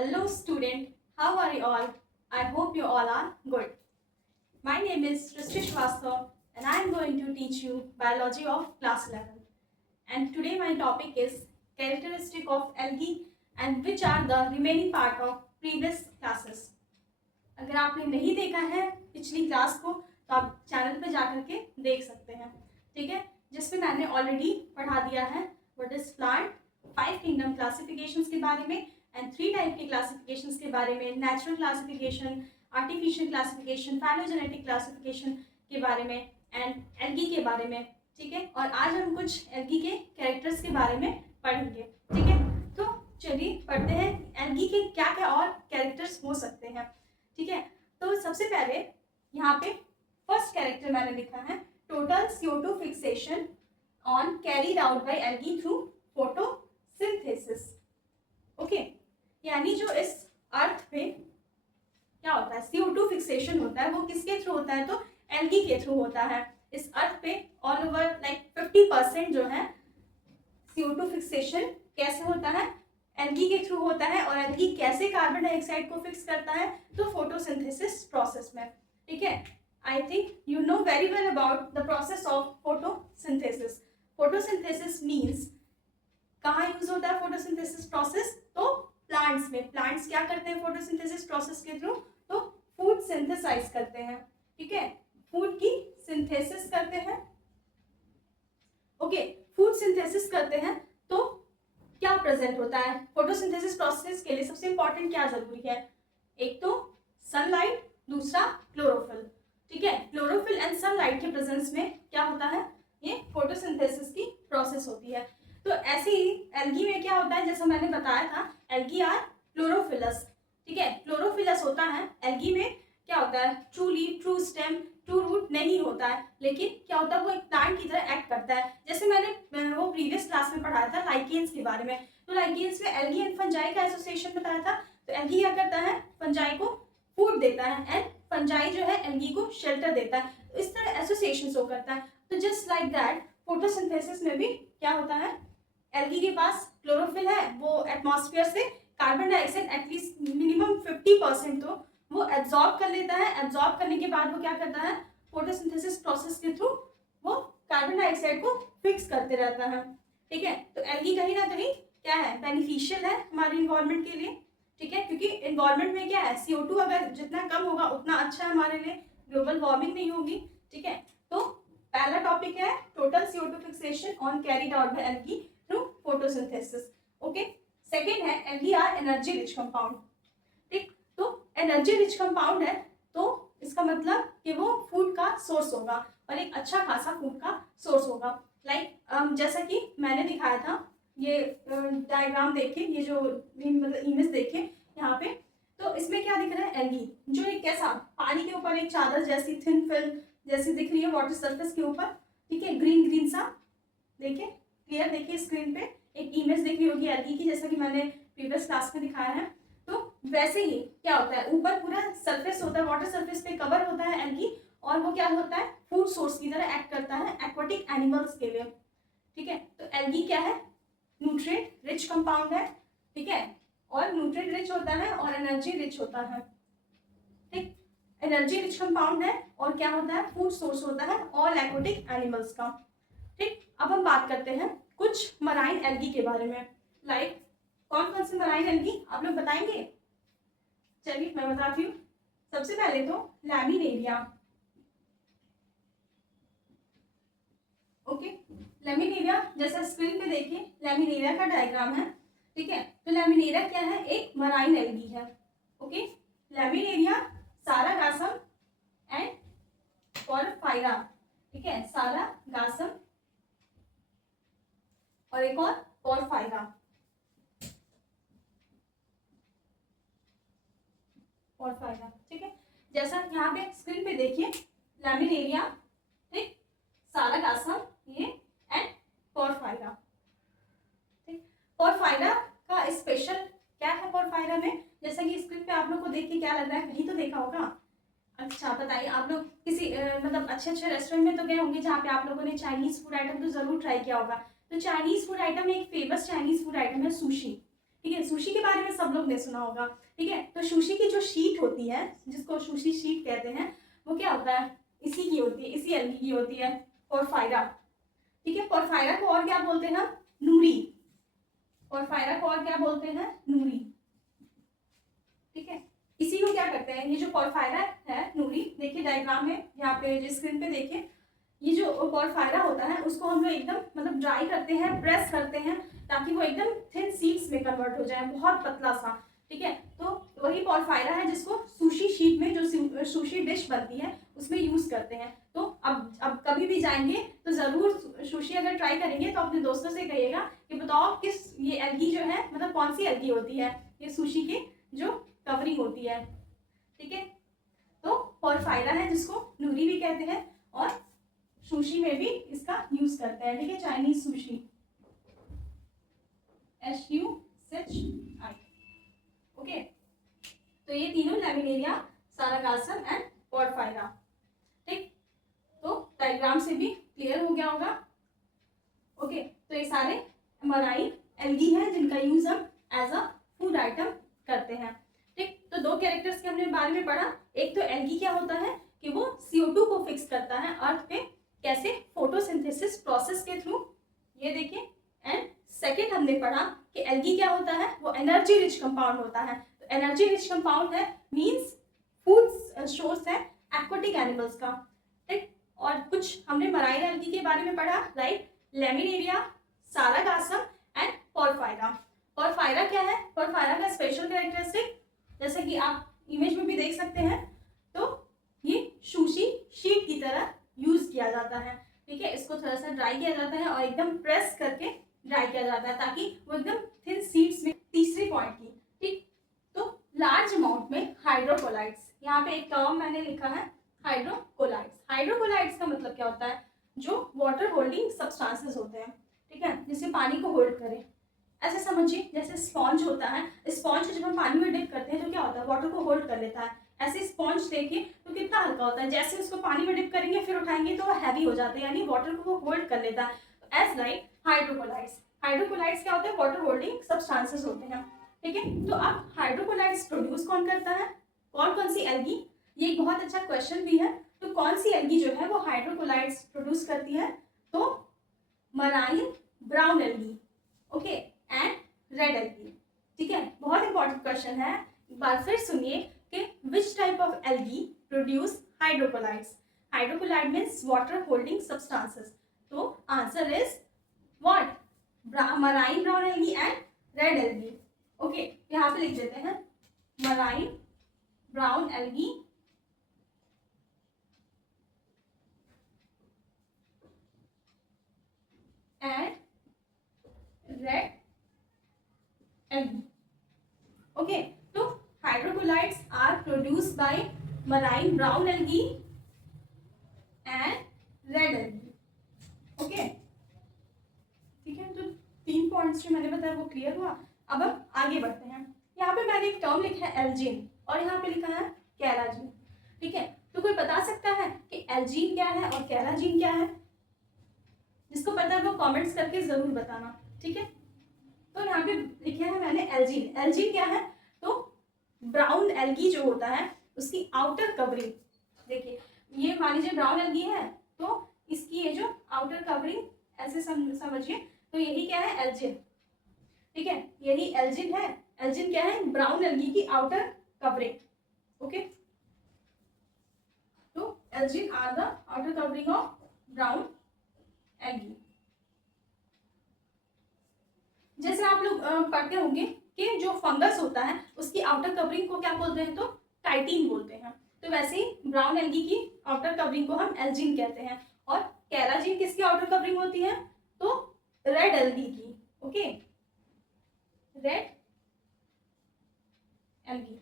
Hello student, how are you all? I hope you all are good. My name is Srishti Shrivastava and I am going to teach you biology of class 11. And today my topic is characteristic of algae and which are the remaining part of previous classes. अगर आपने नहीं देखा है पिछली class को तो आप channel पे जाकर के देख सकते हैं, ठीक है, जिसमें मैंने ऑलरेडी पढ़ा दिया है what is plant, 5 kingdom classifications के बारे में एंड 3 टाइप के क्लासिफिकेशंस के बारे में, natural classification, artificial classification, phylogenetic classification के बारे में एंड एल्गी के बारे में, ठीक है। और आज हम कुछ एल्गी के कैरेक्टर्स के बारे में पढ़ेंगे, ठीक है। तो चलिए पढ़ते हैं एल्गी के क्या क्या और कैरेक्टर्स हो सकते हैं, ठीक है। तो सबसे पहले यहाँ पे फर्स्ट कैरेक्टर मैंने लिखा है total CO2 fixation on carried out by algae through photosynthesis. Okay, यानी जो इस अर्थ पे क्या होता है CO2 फिक्सेशन होता है वो किसके थ्रू होता है, तो एल्गी के थ्रू होता है। इस अर्थ पे ऑल ओवर लाइक 50% जो है CO2 फिक्सेशन कैसे होता है, एल्गी के थ्रू होता है। और एल्गी कैसे कार्बन डाइऑक्साइड को फिक्स करता है, तो फोटोसिंथेसिस प्रोसेस में, ठीक है। I think you know very well about the process of photosynthesis. Photosynthesis means कहाँ यूज होता है फोटोसिंथेसिस प्रोसेस, तो प्लांट्स में। प्लांट्स क्या करते हैं फोटोसिंथेसिस प्रोसेस के थ्रू, तो फूड सिंथेसाइज करते हैं, ठीक है, फूड की सिंथेसिस करते हैं। ओके, फूड सिंथेसिस करते हैं तो क्या प्रेजेंट होता है फोटोसिंथेसिस प्रोसेस के लिए, सबसे इंपॉर्टेंट क्या जरूरी है, एक तो सनलाइट, दूसरा क्लोरोफिल, ठीक है। क्लोरोफिल एंड सनलाइट के प्रेजेंस में क्या होता है, ये फोटोसिंथेसिस की प्रोसेस होती है। तो ऐसे ही एल्गी में क्या होता है, जैसा मैंने बताया था एल्गी आर क्लोरोफिलस, ठीक है। क्लोरोफिलस होता है एल्गी में, क्या होता है true leaf, true stem, true root नहीं होता है, लेकिन क्या होता है वो एक प्लांट की तरह एक्ट करता है। जैसे मैंने वो प्रीवियस क्लास में पढ़ाया था लाइकेन्स के बारे में, तो लाइकेन्स में एल्गी एंड फंजाई का एसोसिएशन बताया था। तो एल्गी क्या करता है, फंजाई को फूड देता है एंड फंजाई जो है एल्गी को शेल्टर देता है। तो इस तरह एसोसिएशन शो करता है। तो जस्ट लाइक दैट फोटोसिंथेसिस में भी क्या होता है, एल्गी के पास क्लोरोफिल है, वो एटमॉस्फेयर से कार्बन डाइऑक्साइड एटलीस्ट मिनिमम 50% तो वो एब्जॉर्ब कर लेता है। एब्जॉर्ब करने के बाद वो क्या करता है, फोटोसिंथेसिस प्रोसेस के थ्रू वो कार्बन डाइऑक्साइड को फिक्स करते रहता है, ठीक है। तो एल्गी कहीं ना कहीं क्या है, बेनिफिशियल है हमारे इन्वायरमेंट के लिए, ठीक है, क्योंकि इन्वायरमेंट में क्या है CO2 अगर जितना कम होगा उतना अच्छा हमारे लिए, ग्लोबल वार्मिंग नहीं होगी, ठीक है। तो पहला टॉपिक है total CO2 fixation on carried out by algae through photosynthesis. Okay, second है algae are energy rich compound, ठीक। तो एनर्जी रिच कंपाउंड है तो इसका मतलब कि वो फूड का सोर्स होगा और एक अच्छा खासा फूड का सोर्स होगा। लाइक जैसा कि मैंने दिखाया था, ये डायग्राम देखिए, ये जो मतलब इमेज देखिए यहाँ पे, तो इसमें क्या दिख रहा है, एल्गी जो एक कैसा पानी के ऊपर एक चादर जैसी थिन फिल्म जैसी दिख रही है वाटर सरफेस के ऊपर, ठीक है, ग्रीन ग्रीन सा, देखिए क्लियर, देखिए स्क्रीन पे एक इमेज दिख रही होगी एल्गी की, जैसा कि मैंने प्रीवियस क्लास में दिखाया है। तो वैसे ही क्या होता है, ऊपर पूरा सरफेस होता है, वाटर सरफेस पे कवर होता है एल्गी, और वो क्या होता है फूड सोर्स की तरह एक्ट करता है एक्वाटिक एनिमल्स के लिए, ठीक है। तो एल्गी क्या है, न्यूट्रिएंट रिच कंपाउंड है, ठीक है, और न्यूट्रिएंट रिच होता है और एनर्जी रिच होता है, ठीक। एनर्जी रिच कंपाउंड है और क्या होता है, फूड सोर्स होता है ऑल एक्वाटिक एनिमल्स का, ठीक। अब हम बात करते हैं कुछ मराइन एल्गी के बारे में। लाइक कौन कौन से मराइन एल्गी आप लोग बताएंगे, चलिए मैं बताती हूँ। सबसे पहले तो लैमिनेरिया, ओके, लैमिनेरिया जैसा स्क्रीन पे देखिए लैमिनेरिया का डायग्राम है, ठीक है। तो लैमिनेरिया क्या है, एक मराइन एल्गी है, okay. Laminaria, Sargassum and porphyra, ठीक है, सारागासम और एक और पोरफायरा, पोरफायरा, ठीक है। जैसा यहाँ पे स्क्रीन पे देखिए लैमिनेरिया, ठीक, सारागासम ये एंड पोरफायरा, ठीक। पोरफायरा का स्पेशल क्या है पोरफायरा में, जैसा कि स्क्रीन पे आप लोग को देख के क्या लग रहा है, कहीं तो देखा होगा। अच्छा बताइए, आप लोग किसी मतलब अच्छे अच्छे रेस्टोरेंट में तो गए होंगे जहाँ पे आप लोगों ने चाइनीज फूड आइटम तो जरूर ट्राई किया होगा। तो चाइनीज फूड आइटम में एक फेमस चाइनीज फूड आइटम है सुशी, ठीक है, सुशी के बारे में सब लोग ने सुना होगा। ठीक है, तो सुशी की जो शीट होती है, जिसको सुशी शीट कहते हैं, वो क्या होता है, इसी की होती है, इसी एल्गी की होती है, पोरफायरा। ठीक है, पोरफायरा को और क्या बोलते हैं हम, नूरी। पोरफायरा को और क्या बोलते हैं, नूरी। ठीक है, इसी को क्या करते हैं, ये जो पोरफायरा है नूरी, देखिए डायग्राम में यहाँ पे स्क्रीन पे देखिए, ये जो पोरफायरा होता है उसको हम लोग एकदम मतलब ड्राई करते हैं, प्रेस करते हैं, ताकि वो एकदम थिन शीट्स में कन्वर्ट हो जाए, बहुत पतला सा। ठीक है, तो वही पोरफायरा है जिसको सुशी शीट में, जो सुशी डिश बनती है उसमें यूज करते हैं। तो अब कभी भी जाएंगे तो जरूर सुशी अगर ट्राई करेंगे तो अपने दोस्तों से कहिएगा कि बताओ किस ये एल्गी जो है, मतलब कौन सी एल्गी होती है ये सुशी की जो कवरिंग होती है। ठीक है, तो पोरफायरा है जिसको नूरी भी कहते हैं, और सुशी में भी इसका यूज करते हैं। ठीक है, चाइनीज सुशी, SUSHI। ओके, तो ये तीनों लैमिनेरिया, सारागासम एंड पोरफायरा। ठीक, तो डायग्राम से भी क्लियर हो गया होगा। ओके, तो ये सारे मराइन एल्गी हैं जिनका यूज हम एज अ फूड आइटम करते हैं। ठीक, तो दो कैरेक्टर्स के हमने बारे में पढ़ा। एक तो एल्गी क्या होता है कि वो CO2 को फिक्स करता है अर्थ पे, कैसे, फोटोसिंथेसिस प्रोसेस के थ्रू, ये देखिए। एंड सेकेंड हमने पढ़ा कि एल्गी क्या होता है, वो एनर्जी रिच कंपाउंड होता है। तो एनर्जी रिच कंपाउंड है मींस फूड सोर्स है एक्वाटिक एनिमल्स का। ठीक, और कुछ हमने मराइन एल्गी के बारे में पढ़ा, like Laminaria, Sargassum and Porphyra. Porphyra क्या है, पोरफायरा का स्पेशल कैरेक्टरिस्टिक, जैसे कि आप इमेज में भी देख सकते हैं, तो ये सुशी शीट की तरह यूज किया जाता है। ठीक है, इसको थोड़ा सा ड्राई किया जाता है और एकदम प्रेस करके ड्राई किया जाता है ताकि वो एकदम थिन शीट्स में। तीसरे पॉइंट की, ठीक, तो लार्ज अमाउंट में हाइड्रोकोलाइड्स, यहाँ पे एक टर्म मैंने लिखा है हाइड्रोकोलाइड्स। हाइड्रोकोलाइड्स का मतलब क्या होता है, जो वाटर होल्डिंग सब्सटेंसेस होते हैं। ठीक है, जिससे पानी को होल्ड करें, ऐसे समझिए जैसे स्पॉन्ज होता है, स्पॉन्ज जब हम पानी में डिप करते हैं तो क्या होता है, वाटर को होल्ड कर लेता है। ऐसे स्पॉन्ज देखिए तो कितना हल्का होता है, जैसे उसको पानी में डिप करेंगे फिर उठाएंगे तो वो हैवी हो जाता है, यानी वाटर को वो होल्ड कर लेता है। एज लाइक हाइड्रोकोलाइड्स, हाइड्रोकोलाइड्स क्या होते हैं, वाटर होल्डिंग सब्सटेंसेस होते हैं। ठीक है, तो अब हाइड्रोकोलाइड्स प्रोड्यूस कौन करता है, कौन कौन सी एल्गी, ये एक बहुत अच्छा क्वेश्चन भी है। तो कौन सी एल्गी जो है वो हाइड्रोकोलाइड्स प्रोड्यूस करती है, तो marine brown algae, okay, and red algae. ठीक है, बहुत इंपॉर्टेंट क्वेश्चन है, एक बार फिर सुनिए कि which type of algae produce hydrocolloids. Hydrocolloid means water holding substances, तो answer is what, marine brown algae and red algae. Okay, यहाँ पे लिख देते हैं marine brown algae and red algae. Okay, तो hydrocolloids are produced by marine brown algae and red algae. Okay, ठीक है, तो 3 पॉइंट्स जो मैंने बताया वो क्लियर हुआ। अब हम आगे बढ़ते हैं। यहाँ पे मैंने एक टर्म लिखा है एल्जीन और यहाँ पे लिखा है कैराजीन। ठीक है, तो कोई बता सकता है कि एल्जीन क्या है और कैराजीन क्या है, जिसको पता है वो कमेंट्स करके जरूर बताना। ठीक है, तो यहाँ पे लिखा है मैंने एल्जीन। एल्जीन क्या है, तो ब्राउन एल्गी जो होता है उसकी आउटर कवरिंग, देखिए ये मान लीजिए ब्राउन एल्गी है तो इसकी ये जो आउटर कवरिंग ऐसे समझिए, तो यही क्या है, एल्जिन। ठीक है, यही एल्जिन है। एल्जिन क्या है, ब्राउन एल्गी की आउटर कवरिंग। ओके, तो algin are the outer covering of brown algae. जैसे आप लोग पढ़ते होंगे कि जो फंगस होता है उसकी आउटर कवरिंग को क्या बोलते हैं, तो काइटिन बोलते हैं। तो वैसे ही ब्राउन एल्गी की आउटर कवरिंग को हम एल्जिन कहते हैं। और कैराजीन किसकी आउटर कवरिंग होती है, तो रेड एल्गी की। Okay, red algae.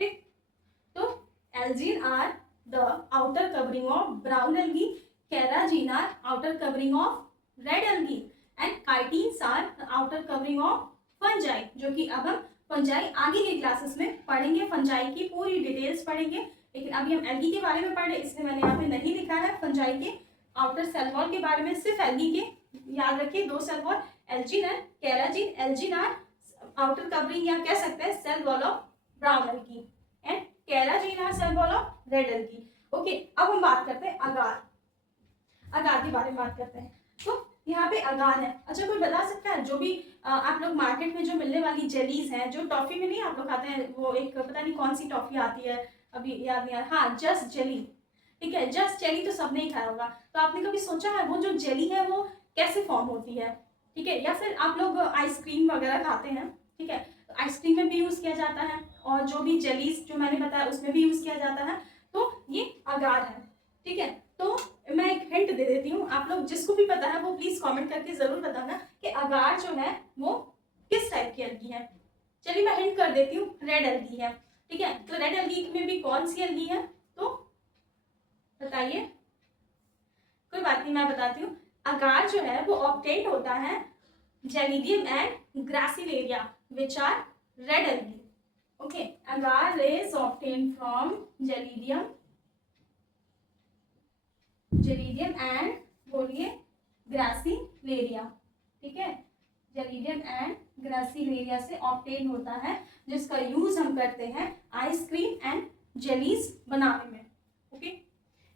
ठीक, तो algin are the outer covering of brown algae, carrageenan are outer covering of red algae and chitins are the outer covering of fungi, जो कि अब हम फंजाई आगे के क्लासेस में पढ़ेंगे, फंजाई की पूरी डिटेल्स पढ़ेंगे। लेकिन अभी हम एल्गी के बारे में पढ़ रहे, इसलिए मैंने यहाँ पे नहीं लिखा है फंजाई के आउटर सेल वॉल के बारे में, सिर्फ एल्गी के याद रखिए 2 cell wall, algin and carrageenan. Algin are outer covering या कह सकते हैं cell wall of brown algae and keratin are cell wall of red algae. Okay, अब हम बात करते हैं अगार। अगार के बारे में बात करते हैं। तो यहाँ पे अगार है। अच्छा, कोई बता सकता है जो भी आप लोग मार्केट में जो मिलने वाली जेलीज हैं, जो टॉफी में नहीं आप लोग खाते हैं, वो एक पता नहीं कौन सी टॉफी आती है, अभी याद नहीं आ रहा, हाँ जस्ट जेली, ठीक है, जस्ट जेली तो सबने ही खाया होगा। तो आपने कभी सोचा है वो जो जेली है वो कैसे फॉर्म होती है, ठीक है, या फिर आप लोग आइसक्रीम वगैरह खाते हैं, ठीक है, तो आइसक्रीम में भी यूज़ किया जाता है और जो भी जेलीज जो मैंने बताया उसमें भी यूज़ किया जाता है। तो ये अगार है, ठीक है। तो मैं एक हिंट दे देती हूँ, आप लोग जिसको भी पता है वो प्लीज कमेंट करके जरूर बताना कि अगार जो है वो किस टाइप की एल्गी है। चलिए मैं हिंट कर देती हूँ, रेड एल्गी है, ठीक है। तो रेड एल्गी में भी कौन सी एल्गी है, तो बताइए। कोई बात नहीं, मैं बताती हूँ। अगार जो है वो ऑब्टेन्ड होता है Gelidium and Gracilaria which are red algae. Okay, agar is obtained from Gelidium and बोलिए ग्रासिलेरिया, ठीक है, जेलिडियम एंड ग्रासिलेरिया से ऑब्टेन होता है, जिसका यूज हम करते हैं आइसक्रीम एंड जेलीज बनाने में। ओके,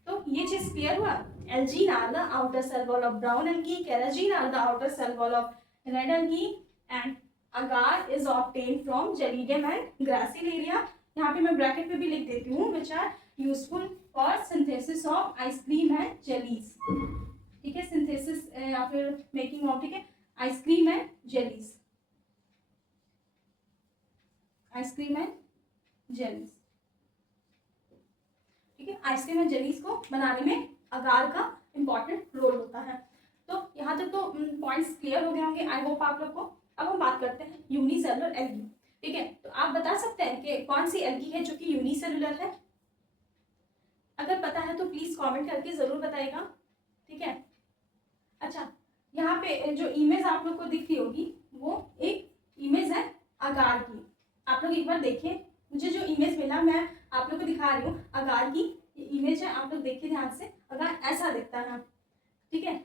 तो ये चीज क्लियर हुआ। Algin are the outer cell wall of brown algae, carrageenan are the outer cell wall of red algae and agar is obtain from Gelidium and Gracilaria. यहाँ पे मैं bracket में भी लिख देती हूँ, which are useful for synthesis of ice cream and jellies, ठीक है, सिंथेसिस या फिर मेकिंग ऑफ, ठीक है, ice cream and jellies, ice cream and jellies, ठीक है, आइसक्रीम एंड जेलीज को बनाने में अगार का इंपॉर्टेंट रोल होता है। तो यहाँ तक तो पॉइंट्स क्लियर हो गए होंगे, आई होप आप लोग को। अब हम बात करते हैं यूनिसेलुलर एल्गी, ठीक है। तो आप बता सकते हैं कि कौन सी एल्गी है जो कि यूनिसेलुलर है। अगर पता है तो प्लीज कमेंट करके जरूर बताइएगा, ठीक है। अच्छा, यहाँ पे जो इमेज आप लोग को दिख रही होगी वो एक इमेज है अगार की। आप लोग एक बार देखिए, मुझे जो इमेज मिला मैं आप लोग को दिखा रही हूँ, अगार की इमेज है, आप लोग देखिए ध्यान से। अगार ऐसा दिखता है, ठीक है।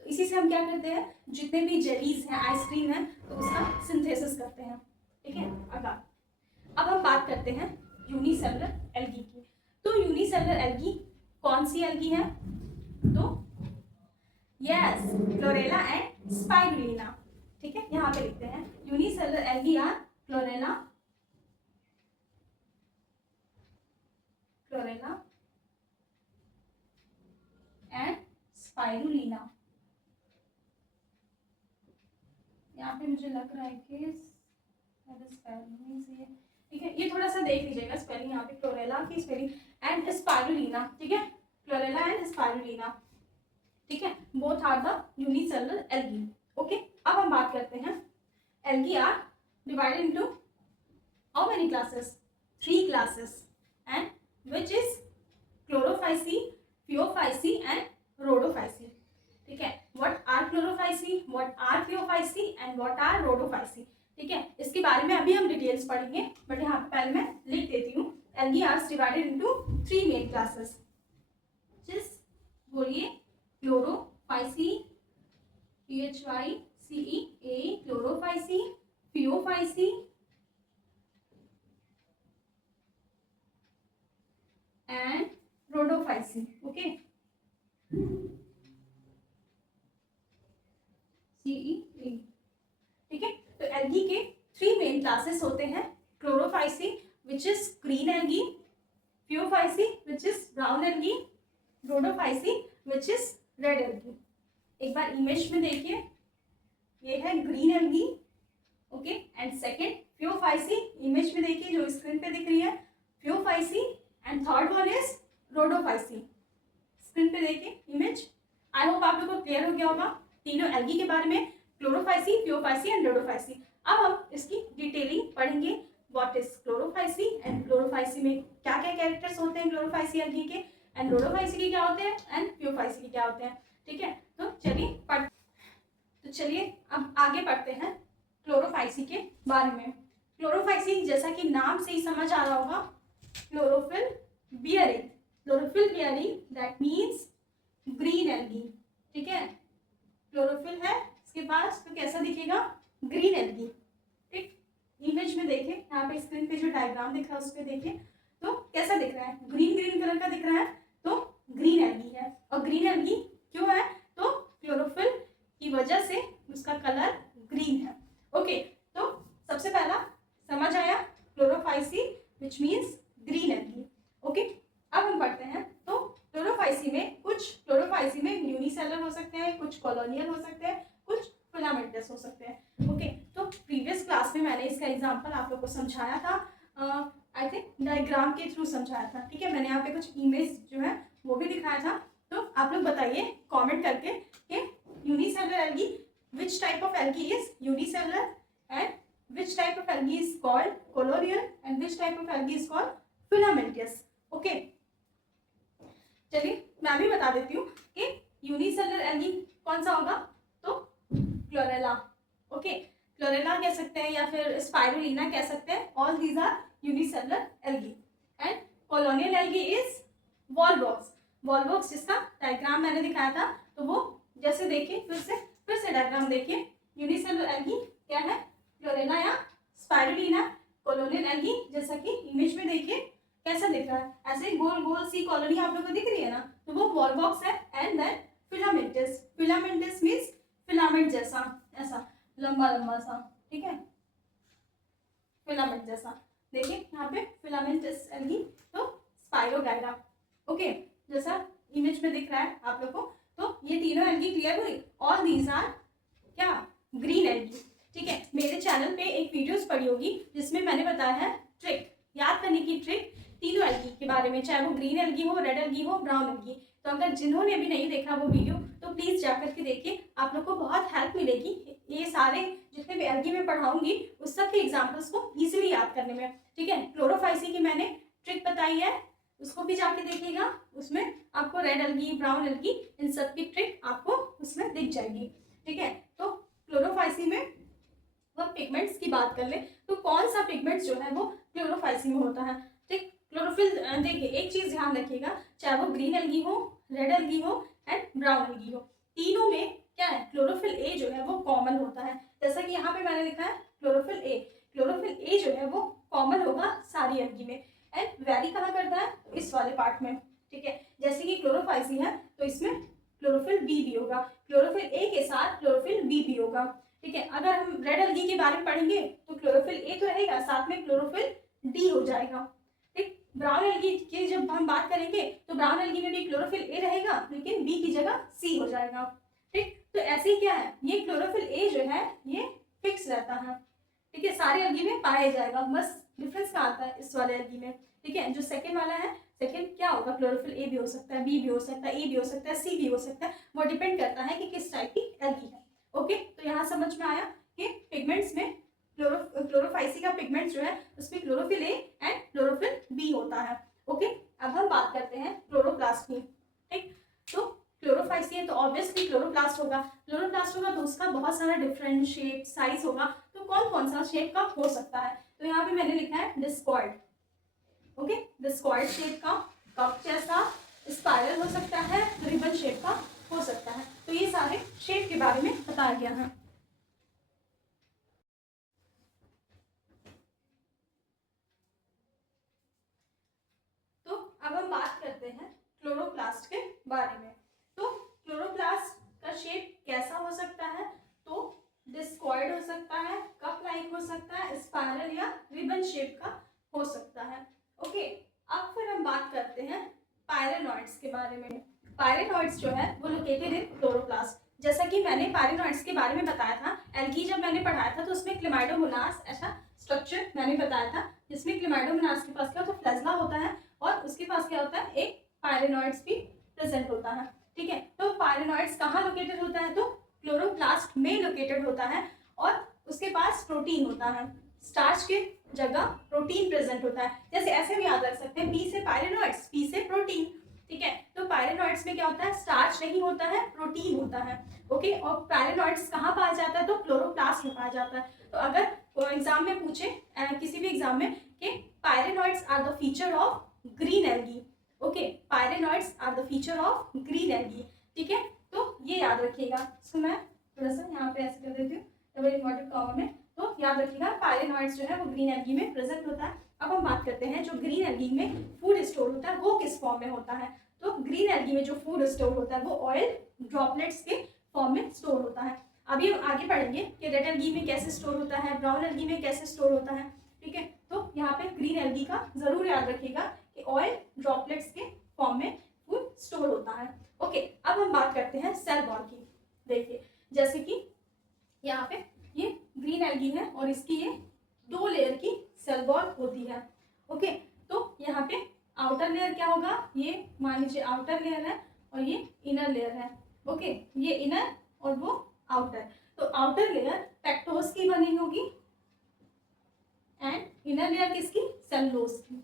तो इसी से हम क्या करते हैं, जितने भी जेलीज हैं, आइसक्रीम है, तो उसका सिंथेसिस करते हैं, ठीक है, अगार। अब हम बात करते हैं यूनिसेलुलर एल्गी की। तो यूनिसेलुलर एल्गी कौन सी एल्गी है, तो यस, क्लोरेला एंड स्पाइरुलिना, ठीक है। यहाँ पे लिखते हैं unicellular algae are Chlorella and Spirulina. यहाँ पे मुझे लग रहा है कि स्पाइरुलिना, ठीक है, ये थोड़ा सा देख लीजिएगा स्पेलिंग, यहाँ पे क्लोरेला की स्पेलिंग एंड स्पाइरुलिना, ठीक है, क्लोरेला एंड स्पाइरुलिना, ठीक है, both are the unicellular algae. Okay, अब हम बात करते हैं algae are divided into how many classes, 3 classes, and which is Chlorophyceae, Phaeophyceae and Rhodophyceae, ठीक है। What are Chlorophyceae, what are Phaeophyceae and what are Rhodophyceae, ठीक है। इसके बारे में अभी हम डिटेल्स पढ़ेंगे, बट यहाँ पे पहले मैं लिख देती हूँ। Algae are divided into 3 main classes, जिस बोलिए Chlorophyceae, PHYCEA, Chlorophyceae, Phaeophyceae and Rhodophyceae, okay, CEA, ठीक है। तो एल्गी के 3 मेन क्लासेस होते हैं, Chlorophyceae which is green algae, Phaeophyceae which is brown algae, Rhodophyceae which is red algae. एक बार image में देखिए, ये है green algae, okay, and second Phaeophyceae, image में देखिए जो स्क्रीन पे दिख रही है, Phaeophyceae, and third one is Rhodophyceae, screen पे देखिए इमेज। आई होप आप लोग को क्लियर हो गया होगा तीनों एल्गी के बारे में, क्लोरोफाइसी, फियोफाइसी एंड रोडोफाइसी। अब हम इसकी डिटेलिंग पढ़ेंगे, what is Chlorophyceae and Chlorophyceae में क्या क्या कैरेक्टर्स होते हैं क्लोरोफाइसी एल्गी के, एंड रोडोफाइसी के क्या होते हैं, एंड फियोफाइसी के क्या होते हैं, ठीक है। तो चलिए अब आगे पढ़ते हैं क्लोरोफाइसी के बारे में। क्लोरोफाइसी जैसा कि नाम से ही समझ आ रहा होगा, chlorophyll bearing, chlorophyll bearing that means green algae, ठीक है। क्लोरोफिल है इसके पास तो कैसा दिखेगा, ग्रीन एल्गी, देखें, यहाँ पे स्क्रीन पे जो डायग्राम दिख रहा है उस पर देखें तो कैसा दिख रहा है, ग्रीन ग्रीन कलर का दिख रहा है, तो ग्रीन एल्गी है। और ग्रीन एल्गी क्यों है, तो क्लोरोफिल की वजह से उसका कलर ग्रीन है। ओके, तो सबसे पहला समझ आया Chlorophyceae which means green algae. Okay, अब हम पढ़ते हैं तो क्लोरोफाइसी में यूनिसेलुलर हो सकते हैं, कुछ कॉलोनियल हो सकते हैं, कुछ फिलामेंटस हो सकते हैं। ओके, तो प्रीवियस क्लास में मैंने इसका एग्जांपल आप लोग को समझाया था, आई थिंक डायग्राम के थ्रू समझाया था। ठीक है, मैंने यहाँ पे कुछ इमेज जो है वो भी दिखाया था। तो आप लोग बताइए कमेंट करके कि unicellular algae, which type of algae is unicellular and which type of algae is called colloidal and which type of algae is called filamentous. Okay, चलिए मैं भी बता देती हूँ कि यूनिसेलुलर एल्गी कौन सा होगा, तो क्लोरेला। ओके, क्लोरेला कह सकते हैं या फिर स्पाइरुलिना कह सकते हैं, all these are unicellular algae. And colonial algae is Volvox. Volvox जिसका डायग्राम मैंने दिखाया था, तो वो जैसे देखिए फिर से डायग्राम देखिए, यूनिसेलुलर एल्गी क्या है, क्लोरेला या स्पाइरुलिना। कॉलोनियल एल्गी जैसा कि इमेज में देखिए कैसा दिख रहा है, ऐसे गोल गोल सी कॉलोनी आप लोगों को दिख रही है ना, तो वो वॉलवॉक्स है। And then filamentous, filamentous means filament जैसा, ऐसा लंबा लंबा सा, ठीक है, फिलामेंट जैसा। देखिए यहाँ पे फिलामेंटस एल्गी, तो स्पाइरोगाइरा। ओके, जैसा इमेज में दिख रहा है आप लोग को, तो ये तीनों एल्गी क्लियर हुई। ऑल दीज आर क्या, ग्रीन एल्गी। ठीक है, मेरे चैनल पे एक वीडियोस पड़ी होगी जिसमें मैंने बताया है ट्रिक, याद करने की ट्रिक तीनों एल्गी के बारे में, चाहे वो ग्रीन एल्गी हो, रेड एल्गी हो, ब्राउन एल्गी। तो अगर जिन्होंने भी नहीं देखा वो वीडियो तो प्लीज जाकर के देखिए, आप लोग को बहुत हेल्प मिलेगी। ये सारे जितने भी एल्गी में पढ़ाऊंगी उस सब के एग्जाम्पल्स को इजिली याद करने में। ठीक है, क्लोरोफाइसी की मैंने ट्रिक बताई है, उसको भी जाके देखिएगा, उसमें आपको रेड एल्गी, ब्राउन एल्गी, इन सब की ट्रिक आपको उसमें दिख जाएगी। ठीक है, तो क्लोरोफाइसी में हम पिगमेंट्स की बात कर ले तो कौन सा पिगमेंट्स जो है वो क्लोरोफाइसी में होता है। ठीक, क्लोरोफिल देखिए एक चीज ध्यान रखिएगा, चाहे वो ग्रीन एल्गी हो, रेड एल्गी हो एंड ब्राउन एल्गी हो, तीनों में क्या है, क्लोरोफिल ए जो है वो कॉमन होता है। जैसा कि यहाँ पे मैंने लिखा है क्लोरोफिल ए, क्लोरोफिल ए जो है वो कॉमन होगा सारी एल्गी में। एंड वेरी कहाँ करता है, इस वाले पार्ट में। ठीक है, जैसे कि क्लोरोफाइसी है तो इसमें क्लोरोफिल बी भी होगा, क्लोरोफिल ए के साथ क्लोरोफिल बी भी होगा। ठीक है, अगर हम रेड एल्गी के बारे में पढ़ेंगे तो क्लोरोफिल ए तो रहेगा, साथ में क्लोरोफिल डी हो जाएगा। ठीक, ब्राउन एल्गी की जब हम बात करेंगे तो ब्राउन एल्गी में भी क्लोरोफिल ए रहेगा लेकिन बी की जगह सी हो जाएगा। ठीक, तो ऐसे ही क्या है, ये क्लोरोफिल ए जो है ये फिक्स रहता है। ठीक है, सारे एल्गी में पाया जाएगा, बस डिफरेंस कहाँ आता है, इस वाले एल्गी में। ठीक है, जो सेकेंड वाला है, सेकेंड क्या होगा, क्लोरोफिल ए भी हो सकता है, बी भी हो सकता है, ई भी हो सकता है, सी भी हो सकता है, वो डिपेंड करता है कि किस टाइप की एल्गी है। ओके, तो यहाँ समझ में आया कि पिगमेंट्स में क्लोरोफाइसी का पिगमेंट जो है उसमें chlorophyll A and chlorophyll B होता है। ओके, अब हम बात करते हैं क्लोरोप्लास्ट की। ठीक, तो क्लोरोफाइसी है तो ऑब्वियसली क्लोरोप्लास्ट होगा, क्लोरोप्लास्ट होगा तो उसका बहुत सारा डिफरेंट शेप साइज होगा। तो कौन कौन सा शेप का हो सकता है, तो यहाँ पे मैंने लिखा है डिस्कॉर्ड। ओके, डिस्कॉर्ड शेप का, कप जैसा, स्पाइरल हो सकता है, रिबन शेप का हो सकता है। तो ये सारे शेप के बारे में बताया गया है। तो अब हम बात करते हैं क्लोरोप्लास्ट के बारे में। तो क्लोरोप्लास्ट का शेप कैसा हो सकता है, तो डिस्कॉइड हो सकता है, कप लाइक हो सकता है, स्पाइरल या रिबन शेप का हो सकता है। ओके, अब फिर हम बात करते हैं पायरेनॉइड्स के बारे में। पायरेनॉइड्स जो है वो लोकेटेड इन क्लोरोप्लास्ट। जैसा कि मैंने पायरेनॉइड्स के बारे में बताया था, एल्गी जब मैंने पढ़ाया था तो उसमें क्लेमाइडोमोनास ऐसा स्ट्रक्चर मैंने बताया था, जिसमें क्लेमाइडोमोनास के पास क्या होता है, फ्लैजला होता है और उसके पास क्या होता है, एक पायरेनॉइड्स भी प्रेजेंट होता है। ठीक है, तो पायरेनॉइड्स कहाँ लोकेटेड होता है, तो क्लोरोप्लास्ट में लोकेटेड होता है और उसके पास प्रोटीन होता है, स्टार्च के जगह प्रोटीन प्रेजेंट होता है। जैसे ऐसे भी याद रख सकते हैं, पी से पायरेनॉइड्स, पी से प्रोटीन। ठीक है, तो पायरेनॉइड्स में क्या होता है, स्टार्च नहीं होता है, प्रोटीन होता है। ओके, और पायरेनॉइड्स कहाँ पाया जाता है, तो क्लोरोप्लास्ट में पाया जाता है। तो अगर एग्जाम में पूछे किसी भी एग्जाम में कि pyrenoids are the feature of green algae, okay, pyrenoids are the feature of green algae. ठीक है, तो ये याद रखिएगा। इसको मैं थोड़ा सा यहाँ पे ऐसे कर देती हूँ, वेरी इंपॉर्टेंट कॉमन है, तो याद रखिएगा पायरेनॉइड्स जो है वो ग्रीन एल्गी में प्रेजेंट होता है। अब हम बात करते हैं जो ग्रीन एल्गी में फूड स्टोर होता है वो किस फॉर्म में होता है। तो ग्रीन एल्गी में जो फूड स्टोर होता है वो ऑयल ड्रॉपलेट्स के फॉर्म में स्टोर होता है। अभी हम आगे पढ़ेंगे कि रेड एल्गी में कैसे स्टोर होता है, ब्राउन एल्गी में कैसे स्टोर होता है। ठीक है, तो यहाँ पे ग्रीन एल्गी का जरूर याद रखिएगा कि ऑयल ड्रॉपलेट्स के फॉर्म में फूड स्टोर होता है। ओके, अब हम बात करते हैं सेल वॉल की। देखिए जैसे कि यहाँ पे ये ग्रीन एल्गी है और इसकी ये 2 लेयर की सेल वॉल होती है। ओके, तो यहाँ पे आउटर लेयर क्या होगा, ये मान लीजिए आउटर लेयर है और ये इनर लेयर है। ओके, ये इनर और वो आउटर। तो आउटर लेयर पेक्टोस की बनी होगी एंड इनर लेयर किसकी, सेलुलोज की।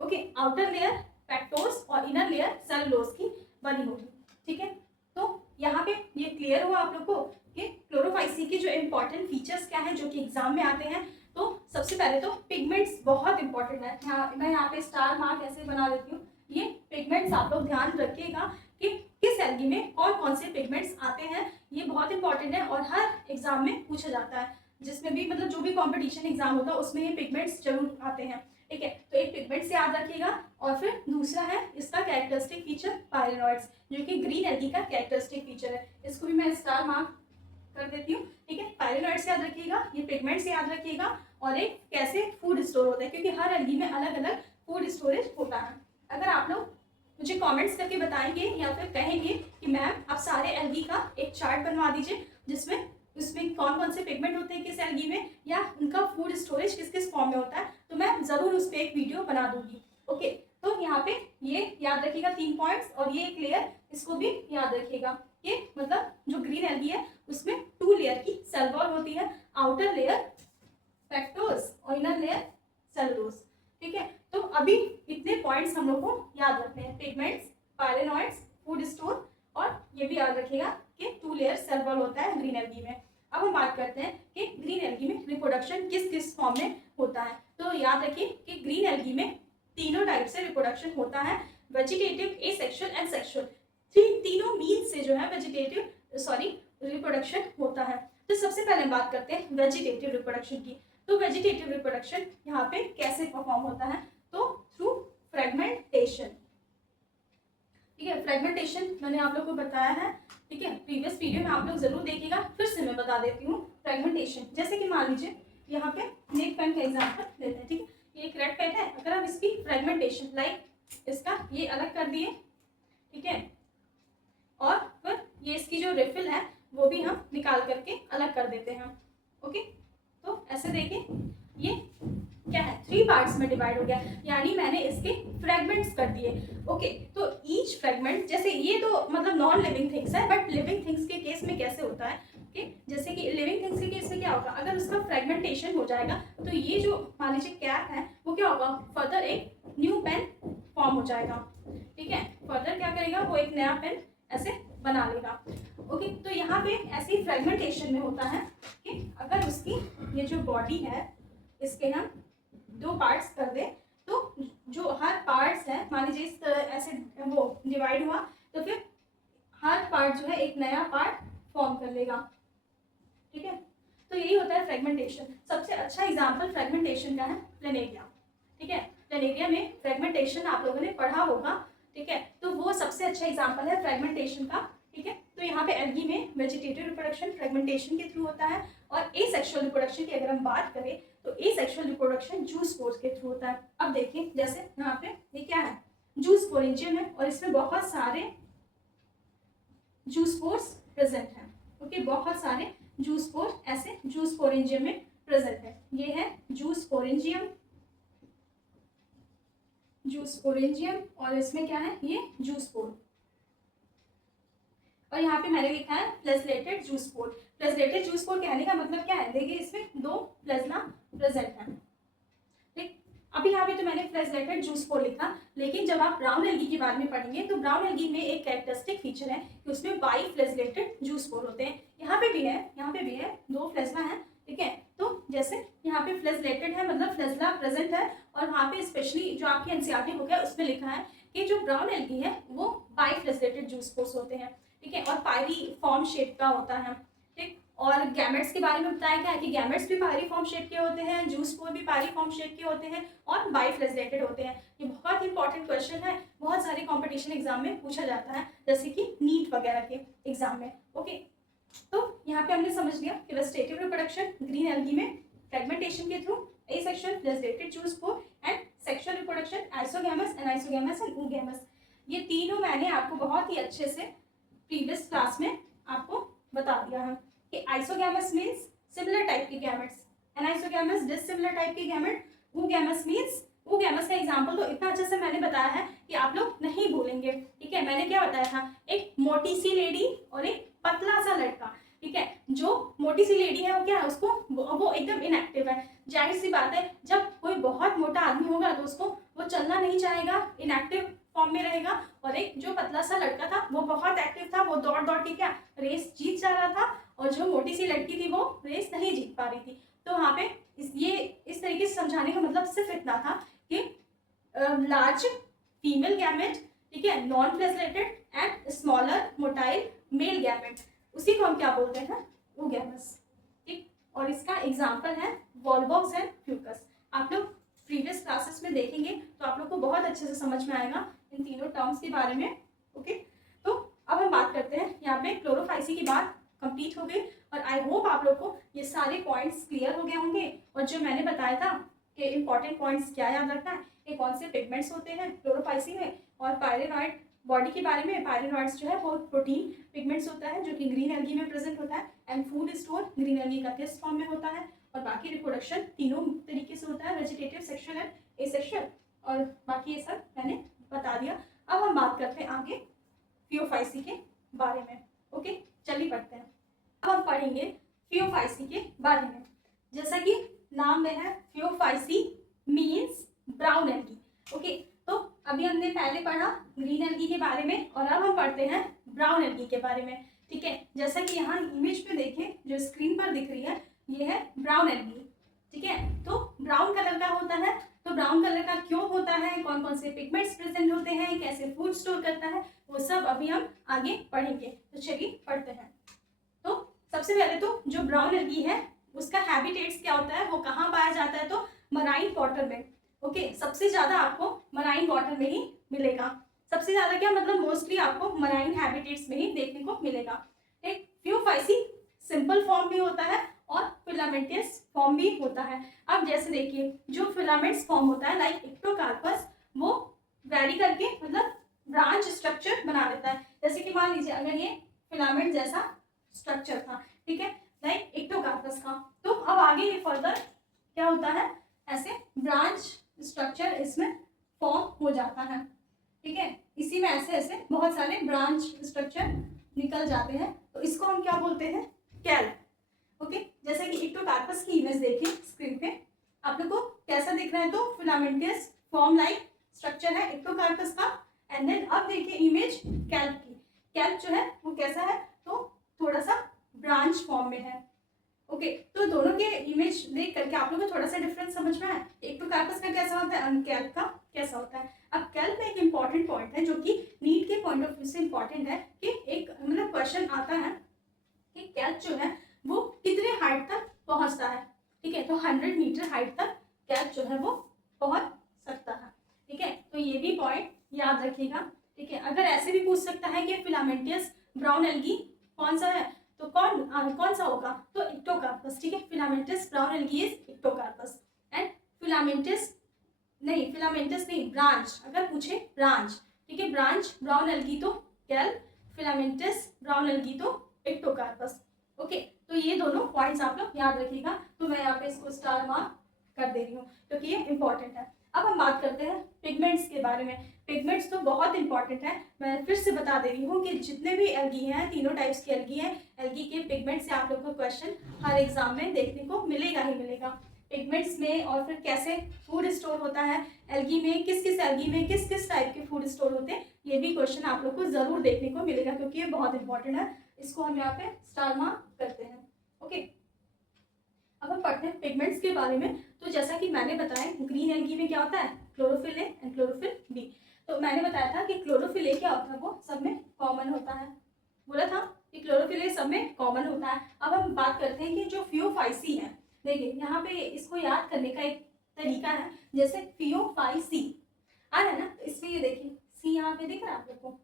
ओके, आउटर लेयर पेक्टोस और इनर लेयर सेलुलोज की बनी होगी। ठीक है, तो यहाँ पे ये क्लियर हुआ आप लोग को कि क्लोरोफाइसी के जो इंपॉर्टेंट फीचर्स क्या है जो कि एग्जाम में आते हैं। तो सबसे पहले तो पिगमेंट्स बहुत इंपॉर्टेंट है। मैं यहाँ पे स्टार मार्क ऐसे बना देती हूँ। ये पिगमेंट्स आप लोग ध्यान रखिएगा कि किस एल्गी में कौन कौन से पिगमेंट्स आते हैं, ये बहुत इंपॉर्टेंट है और हर एग्जाम में पूछा जाता है। जिसमें भी मतलब जो भी कॉम्पिटिशन एग्जाम होता है उसमें ये पिगमेंट्स जरूर आते हैं। ठीक है, तो एक पिगमेंट्स याद रखिएगा और फिर दूसरा है इसका कैरेक्टरिस्टिक फीचर पायरेनॉइड्स, जो कि ग्रीन एल्गी का कैरेक्टरिस्टिक फीचर है। इसको भी मैं स्टार मार्क कर देती हूँ। ठीक है, पायरेनॉइड्स याद रखिएगा, ये पिगमेंट्स याद रखिएगा और एक कैसे फूड स्टोर होता है, क्योंकि हर एल्गी में अलग अलग फूड स्टोरेज होता है। अगर आप लोग मुझे कमेंट्स करके बताएंगे या फिर कहेंगे कि मैम आप सारे एल्गी का एक चार्ट बनवा दीजिए जिसमें उसमें कौन कौन से पिगमेंट होते हैं किस एल्गी में या उनका फूड स्टोरेज किस किस फॉर्म में होता है, तो मैं ज़रूर उस पर एक वीडियो बना दूंगी। ओके, तो यहाँ पे ये याद रखिएगा 3 पॉइंट्स और ये एक लेयर इसको भी याद रखिएगा कि मतलब जो ग्रीन एल्गी है उसमें 2 लेयर की सेल वॉल होती है, आउटर लेयर पेक्टोस और इनर लेयर सेलुलोज। ठीक है, तो अभी इतने पॉइंट्स हम लोग को याद रखने हैं, पिगमेंट्स, पायरेनॉइड्स, फूड स्टोर और ये भी याद रखिएगा कि 2 लेयर सेल वॉल होता है ग्रीन एल्गी में। अब हम बात करते हैं कि ग्रीन एल्गी में रिप्रोडक्शन किस किस फॉर्म में होता है। तो याद रखिए कि ग्रीन एल्गी में तीनों टाइप से रिप्रोडक्शन होता है, वेजिटेटिव, एसेक्सुअल एंड सेक्सुअल। तीनों मीन्स से जो है रिप्रोडक्शन होता है। तो सबसे पहले हम बात करते हैं वेजिटेटिव रिप्रोडक्शन की। तो वेजिटेटिव रिप्रोडक्शन यहाँ पे कैसे परफॉर्म होता है, तो थ्रू फ्रेगमेंटेशन। ठीक है, फ्रेगमेंटेशन मैंने आप लोग को बताया है। ठीक है, प्रीवियस वीडियो में आप लोग जरूर देखिएगा, फिर से मैं बता देती हूँ फ्रेगमेंटेशन। जैसे कि मान लीजिए यहाँ पे नेक पेन का एग्जाम्पल लेते हैं। ठीक है, ये एक रेड पेन है, अगर हम इसकी फ्रेगमेंटेशन लाइक इसका ये अलग कर दिए, ठीक है, और फिर ये इसकी जो रिफिल है वो भी हम निकाल करके अलग कर देते हैं। ओके, तो ऐसे देखिए ये क्या है, 3 पार्ट्स में डिवाइड हो गया, यानी मैंने इसके फ्रेगमेंट्स कर दिए। ओके, तो ईच फ्रेगमेंट, जैसे ये तो मतलब नॉन लिविंग थिंग्स है, बट लिविंग थिंग्स के केस में कैसे होता है कि जैसे कि लिविंग थिंग्स के केस में क्या होगा, अगर उसका फ्रेगमेंटेशन हो जाएगा तो ये जो मान लीजिए कैप है वो क्या होगा, फर्दर एक न्यू पेन फॉर्म हो जाएगा। ठीक है, फर्दर क्या करेगा, वो एक नया पेन ऐसे बना लेगा। ओके, तो यहाँ पे ऐसी फ्रेगमेंटेशन में होता है कि अगर उसकी ये जो बॉडी है इसके हम 2 पार्ट्स कर दे, तो जो हर पार्ट्स है मान लीजिए इस तरह ऐसे वो डिवाइड हुआ, तो फिर हर पार्ट जो है एक नया पार्ट फॉर्म कर लेगा। ठीक है, तो यही होता है फ्रेगमेंटेशन। सबसे अच्छा एग्जाम्पल फ्रेगमेंटेशन का है प्लेनेरिया। ठीक है, प्लेनेरिया में फ्रेगमेंटेशन आप लोगों ने पढ़ा होगा। ठीक है, तो वो सबसे अच्छा एग्जाम्पल है फ्रेगमेंटेशन का। ठीक है, तो यहाँ पे एल्गी में वेजिटेटिव रिप्रोडक्शन फ्रेगमेंटेशन के थ्रू होता है, और एसेक्सुअल रिप्रोडक्शन की अगर हम बात करें तो एसेक्सुअल रिप्रोडक्शन जूस स्पोर्स के थ्रू होता है। अब देखिए जैसे यहाँ पे ये क्या है, जूस स्पोरेंजियम है और इसमें बहुत सारे जूस स्पोर्स प्रेजेंट हैं। ओके, बहुत सारे जूस स्पोर ऐसे जूस स्पोरेंजियम में प्रेजेंट है। ये है जूस स्पोरेंजियम, जूस स्पोरेंजियम, और इसमें क्या है, ये जूस स्पोर। और यहाँ पे मैंने लिखा है flagellated juice spore. Flagellated juice spore कहने का मतलब क्या है, देखिए इसमें 2 फ्लैजेला प्रेजेंट है। ठीक, अभी यहाँ पे तो मैंने फ्लैजेलेटेड जूस स्पोर लिखा, लेकिन जब आप ब्राउन एल्गी के बारे में पढ़ेंगे तो ब्राउन एल्गी में एक कैरेक्टरिस्टिक फीचर है कि उसमें बाइफ्लैजेलेटेड जूस स्पोर होते हैं। यहाँ पे भी है, यहाँ पे भी है, 2 फ्लैजेला है। ठीक है, तो जैसे यहाँ पे फ्लैजेलेटेड है मतलब फ्लैजेला प्रेजेंट है, और वहाँ पे स्पेशली जो आपकी एनसीईआरटी बुक है उसमें लिखा है कि जो ब्राउन एल्गी है वो बाइफ्लैजेलेटेड जूस स्पोर्स होते हैं। ठीक है, और पायरी फॉर्म शेप का होता है। ठीक, और गैमेट्स के बारे में बताया गया है कि गैमेट्स भी पायरिफॉर्म शेप के होते हैं, जूस्पोर भी पायरिफॉर्म शेप के होते हैं और बाइफ्लैजेलेटेड होते हैं। ये बहुत इंपॉर्टेंट क्वेश्चन है, बहुत सारे कॉम्पिटिशन एग्जाम में पूछा जाता है, जैसे कि नीट वगैरह के एग्जाम में। ओके, तो यहाँ पे हमने समझ लिया कि वेजिटेटिव रिप्रोडक्शन ग्रीन एल्गी में फ्रेगमेंटेशन के through, asexual flagellated zoospore and sexual reproduction isogamous, anisogamous and oogamous। ये तीनों मैंने आपको बहुत ही अच्छे से प्रीवियस क्लास में आपको बता दिया है कि आइसोगैमस मीन्स सिमिलर टाइप के गैमेट्स, एनाइसोगैमस डिसिमिलर टाइप के गैमेट, oogamous मीन्स, oogamous का एग्जांपल तो इतना अच्छे से मैंने बताया है कि आप लोग नहीं भूलेंगे। ठीक है, मैंने क्या बताया था, एक मोटी सी लेडी और एक पतला सा लड़का। ठीक है, जो मोटी सी लेडी है वो क्या है, उसको वो एकदम इनएक्टिव है। जाहिर सी बात है, जब कोई बहुत मोटा आदमी होगा तो उसको वो चलना नहीं चाहेगा, इनएक्टिव फॉर्म में रहेगा। और एक जो पतला सा लड़का था वो बहुत एक्टिव था, वो दौड़ दौड़ के क्या रेस जीत जा रहा था, और जो मोटी सी लड़की थी वो रेस नहीं जीत पा रही थी। तो वहाँ पे इस तरीके से समझाने का मतलब सिर्फ इतना था कि लार्ज फीमेल गैमेट, ठीक है, non flagellated and smaller motile male gamete, उसी को हम क्या बोलते हैं, oogamous। ठीक, और इसका एग्जाम्पल है वॉल्वॉक्स एंड फ्यूकस। आप लोग प्रीवियस क्लासेस में देखेंगे तो आप लोग को बहुत अच्छे से समझ में आएगा इन तीनों टर्म्स के बारे में। ओके, तो अब हम बात करते हैं, यहाँ पे क्लोरोफाइसी की बात कंप्लीट हो गई, और आई होप आप लोग को ये सारे पॉइंट्स क्लियर हो गए होंगे। और जो मैंने बताया था कि इंपॉर्टेंट पॉइंट्स क्या याद रखना है, कि कौन से पिगमेंट्स होते हैं क्लोरोफाइसी में, और पायरेनॉइड बॉडी के बारे में, पायरेनॉइड्स जो है वो प्रोटीन पिगमेंट्स होता है जो कि ग्रीन एल्गी में प्रेजेंट होता है, and food store green algae का किस फॉर्म में होता है, और बाकी रिप्रोडक्शन तीनों तरीके से होता है, वेजिटेटिव, सेक्सुअल एंड एसेक्सुअल, और बाकी ये सब मैंने बता दिया। अब हम बात करते हैं आगे फियोफाइसी के बारे में। ओके, चलिए पढ़ते हैं। अब हम पढ़ेंगे फियोफाइसी के बारे में। जैसा कि नाम में है, Phaeophyceae means brown algae. Okay, तो अभी हमने पहले पढ़ा ग्रीन एल्गी के बारे में, और अब हम पढ़ते हैं ब्राउन एल्गी के बारे में। ठीक है, जैसा कि यहाँ इमेज में देखें, जो स्क्रीन पर दिख रही है, ये है ब्राउन एल्गी। ठीक है, तो ब्राउन कलर का होता है, तो ब्राउन कलर का क्यों होता है, कौन कौन से पिगमेंट्स प्रेजेंट होते हैं, कैसे फूड स्टोर करता है, वो सब अभी हम आगे पढ़ेंगे। तो चलिए पढ़ते हैं। तो सबसे पहले तो जो ब्राउन एल्गी है उसका हैबिटेट्स क्या होता है, वो कहाँ पाया जाता है, तो मराइन वाटर में। ओके, सबसे ज्यादा आपको मराइन वाटर में ही मिलेगा। सबसे ज्यादा क्या मतलब, मोस्टली आपको मराइन हैबिटेट्स में ही देखने को मिलेगा। एक फियोफाइसी सिंपल फॉर्म भी होता है और फिलामेंटस फॉर्म भी होता है। अब जैसे देखिए, जो फिलामेंट्स फॉर्म होता है लाइक एक्टोकार्पस, वो वैरी करके मतलब ब्रांच स्ट्रक्चर बना देता है। जैसे कि मान लीजिए अगर ये फिलामेंट जैसा स्ट्रक्चर था, ठीक है, लाइक एक्टोकार्पस का, तो अब आगे ये फर्दर क्या होता है, ऐसे ब्रांच स्ट्रक्चर इसमें फॉर्म हो जाता है। ठीक है, इसी में ऐसे ऐसे बहुत सारे ब्रांच स्ट्रक्चर निकल जाते हैं, तो इसको हम क्या बोलते हैं, कैल्प। ओके, जैसे कि एक्टोकार्पस की इमेज देखिए स्क्रीन पे, आप लोग को कैसा दिख रहा है, तो फिलामेंटस फॉर्म लाइक स्ट्रक्चर है एक्टोकार्पस का। एंड देन अब देखिए इमेज कैल्प की, कैल्प जो है वो कैसा है, तो थोड़ा सा ब्रांच फॉर्म में है। ओके, तो दोनों के इमेज देख करके आप लोगों को थोड़ा सा डिफरेंस समझ में आया, एक्टोकार्पस का कैसा होता है, कैल्प का कैसा होता है। अब कैल्प में एक इंपॉर्टेंट पॉइंट है जो कि नीट के पॉइंट ऑफ व्यू से इंपॉर्टेंट है, कि एक मतलब क्वेश्चन आता है कि कैल्प जो है वो कितने हाइट तक पहुंचता है। ठीक है, तो 100 मीटर हाइट तक कैल्प जो है वो पहुंच सकता है। ठीक है, तो ये भी पॉइंट याद रखिएगा। ठीक है, अगर ऐसे भी पूछ सकता है कि फिलामेंटस ब्राउन एल्गी कौन सा है, तो कौन सा होगा, तो एक्टोकार्पस। ठीक है, filamentous brown algae is Ectocarpus. And filamentous नहीं, ब्रांच अगर पूछे ब्रांच, ठीक है, ब्रांच ब्राउन एल्गी तो कैल्प, फिलामेंटस ब्राउन एल्गी तो एक्टोकार्पस। ओके, तो ये दोनों पॉइंट्स आप लोग याद रखिएगा। तो मैं यहाँ पे इसको स्टार मार्क कर दे रही हूँ क्योंकि ये इंपॉर्टेंट है। अब हम बात करते हैं पिगमेंट्स के बारे में। पिगमेंट्स तो बहुत इंपॉर्टेंट है, मैं फिर से बता दे रही हूँ कि जितने भी एल्गी हैं, तीनों टाइप्स की एल्गी हैं, एल्गी के पिगमेंट से आप लोग को क्वेश्चन हर एग्जाम में देखने को मिलेगा ही मिलेगा। पिगमेंट्स में और फिर कैसे फूड स्टोर होता है एल्गी में, किस एल्गी में किस टाइप के फूड स्टोर होते हैं, ये भी क्वेश्चन आप लोग को जरूर देखने को मिलेगा क्योंकि ये बहुत इंपॉर्टेंट है। इसको हम यहाँ पे स्टार मार्क करते हैं। ओके, अब हम पढ़ते हैं पिगमेंट्स के बारे में। तो जैसा कि मैंने बताया, ग्रीन एल्गी में क्या होता है, chlorophyll A and chlorophyll B. तो मैंने बताया था कि क्लोरोफिल ए क्या होता है, वो सब में कॉमन होता है, बोला था ये क्लोरोफिल ए सब में कॉमन होता है। अब हम बात करते हैं कि जो फियोफाइसी है, देखिए यहाँ पे इसको याद करने का एक तरीका है, जैसे फियोफाइसी आ रहा है ना, तो इसमें ये देखिए सी यहाँ पे दिख रहा है आप लोग को,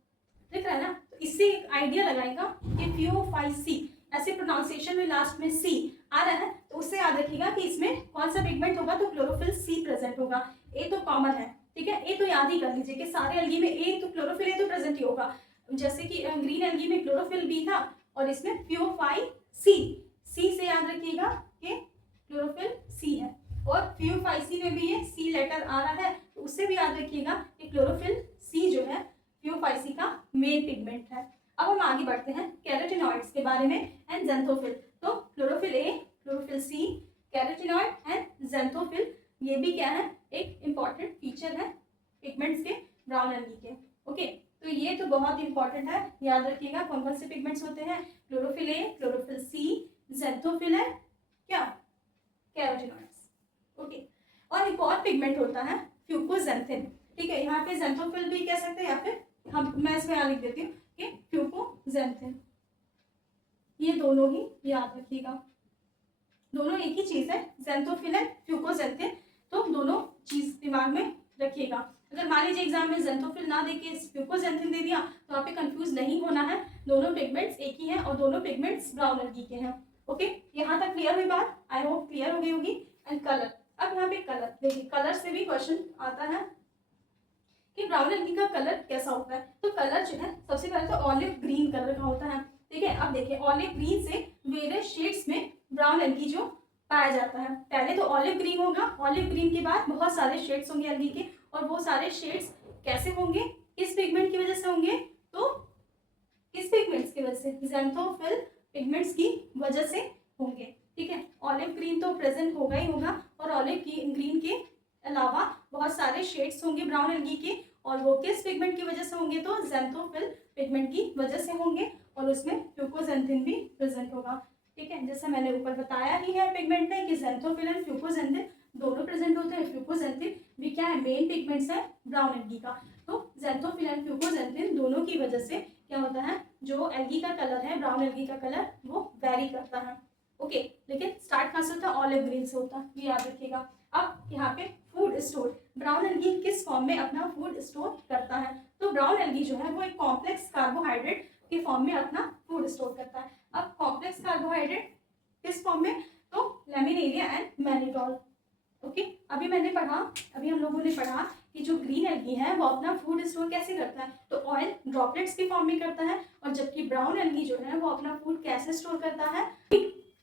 दिख रहा है ना, तो इससे एक आइडिया लगाएगा कि फियोफाइसी, ऐसे प्रोनाउंसिएशन में लास्ट में सी आ रहा है, तो उससे याद रखिएगा कि इसमें कौन सा पिगमेंट होगा, तो क्लोरोफिल सी प्रेजेंट होगा। ए तो कॉमन है, ठीक है, ए तो याद ही कर लीजिए कि सारे एल्गी में ए तो क्लोरोफिल ए तो प्रेजेंट ही होगा, जैसे कि ग्रीन एल्गी में क्लोरोफिल बी था और इसमें फियोफाइसी, सी से याद रखिएगा कि क्लोरोफिल सी है, और फियोफाइसी में भी ये सी लेटर आ रहा है, तो उससे भी याद रखिएगा कि क्लोरोफिल सी जो है फियोफाइसी का मेन पिगमेंट है। अब हम आगे बढ़ते हैं कैरोटीनॉइड्स के बारे में एंड ज़ैंथोफिल। तो chlorophyll A, chlorophyll C, carotenoid and xanthophyll, ये भी क्या है, एक इंपॉर्टेंट फीचर है पिगमेंट्स के ब्राउन एल्गी के। ओके, तो ये तो बहुत इंपॉर्टेंट है, याद रखिएगा कौन कौन से पिगमेंट्स होते हैं, chlorophyll A, chlorophyll C, xanthophyll है क्या, कैरोटीनॉइड्स। ओके, और एक और पिगमेंट होता है फ्यूकोजेंथिन, ठीक है, यहाँ पे ज़ैंथोफिल भी कह सकते हैं या फिर मैं इसमें यहाँ लिख देती हूँ कि फ्यूकोजेंथिन, ये दोनों ही याद रखिएगा, दोनों एक ही चीज है, ज़ैंथोफिल एंड फ्यूकोजेंथिन, तो दोनों चीज दिमाग में रखिएगा। अगर मान लीजिए एग्जाम में ज़ैंथोफिल ना देके फ्यूकोजेंथिन दे दिया तो आप पे कंफ्यूज नहीं होना है, दोनों पिगमेंट्स एक ही हैं और दोनों पिगमेंट्स ब्राउन एल्गी के हैं। ओके, यहाँ तक क्लियर हुई बात, आई होप क्लियर हो गई होगी। एंड कलर, अब यहाँ पे कलर देखिए, कलर से भी क्वेश्चन आता है कि ब्राउन एल्गी का कलर कैसा होता है, तो कलर जो है सबसे पहले तो ऑलिव ग्रीन कलर का होता है, ठीक है। अब देखिए ऑलिव ग्रीन से वेरियस शेड्स में ब्राउन एल्गी जो पाया जाता है, पहले तो ऑलिव ग्रीन होगा, ऑलिव ग्रीन के बाद बहुत सारे शेड्स होंगे एल्गी के, और वो सारे शेड्स कैसे होंगे, किस पिगमेंट की वजह से होंगे, तो किस पिगमेंट्स की वजह से, ज़ैंथोफिल पिगमेंट्स की वजह से होंगे, ठीक है। ऑलिव ग्रीन तो प्रेजेंट होगा ही होगा, और ऑलिव ग्रीन के अलावा बहुत सारे शेड्स होंगे ब्राउन एल्गी के, और वो किस पिगमेंट की वजह से होंगे, तो ज़ैंथोफिल पिगमेंट की वजह से होंगे, और उसमें फ्यूकोजेंथिन भी प्रेजेंट होगा, ठीक है। जैसे मैंने ऊपर बताया ही है पिगमेंट में कि ज़ैंथोफिल एंड फ्यूकोजेंथिन दोनों प्रेजेंट होते हैं, फ्यूकोजेंथिन भी क्या है, मेन पिगमेंट्स है ब्राउन एल्गी का, तो ज़ैंथोफिल एंड फ्यूकोजेंथिन दोनों की वजह से क्या होता है, जो एल्गी का कलर है, ब्राउन एल्गी का कलर, वो वेरी करता है। ओके, लेकिन स्टार्ट कहाँ से होता है, ऑलिव ग्रीन से होता है, ये याद रखिएगा। अब यहाँ पे फूड स्टोर, ब्राउन एल्गी किस फॉर्म में अपना फूड स्टोर करता है, तो ब्राउन एल्गी जो है वो एक कॉम्प्लेक्स कार्बोहाइड्रेट के फॉर्म में अपना फूड स्टोर करता है। अब कॉम्प्लेक्स कार्बोहाइड्रेट किस फॉर्म में, तो लैमिनेरिया एंड मैनिटोल। ओके, अभी हम लोगों ने पढ़ा कि जो ग्रीन एल्गी है वो अपना फूड स्टोर कैसे करता है, तो ऑयल ड्रॉपलेट्स के फॉर्म में करता है, और जबकि ब्राउन एल्गी जो है वो अपना फूड कैसे स्टोर करता है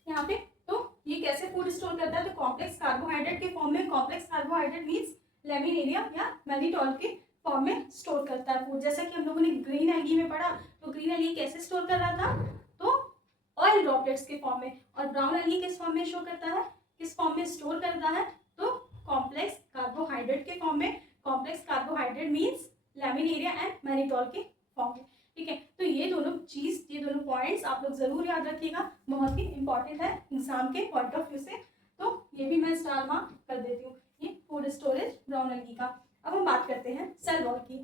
यहाँ पे, तो ये कैसे फूड स्टोर करता है, तो कॉम्प्लेक्स कार्बोहाइड्रेट के फॉर्म में, कॉम्प्लेक्स कार्बोहाइड्रेट मीन्स लैमिनेरिया या मैनिटोल के फॉर्म में स्टोर करता है फूड। जैसा कि हम लोगों ने ग्रीन एल्गी में पढ़ा, तो ग्रीन एल्गी कैसे स्टोर कर रहा था, तो ऑयल ड्रॉपलेट्स के फॉर्म में, और ब्राउन एल्गी किस फॉर्म में शो करता है, किस फॉर्म में स्टोर करता है, तो कॉम्प्लेक्स कार्बोहाइड्रेट के फॉर्म में, complex carbohydrate means laminaria and mannitol के फॉर्म में, ठीक है। तो ये दोनों पॉइंट्स आप लोग जरूर याद रखिएगा, बहुत ही इंपॉर्टेंट है एग्जाम के पॉइंट ऑफ व्यू से, तो ये भी मैं स्टार मार्क कर देती हूँ, ये फूड स्टोरेज ब्राउन एल्गी का। अब हम बात करते हैं सेल वॉल की।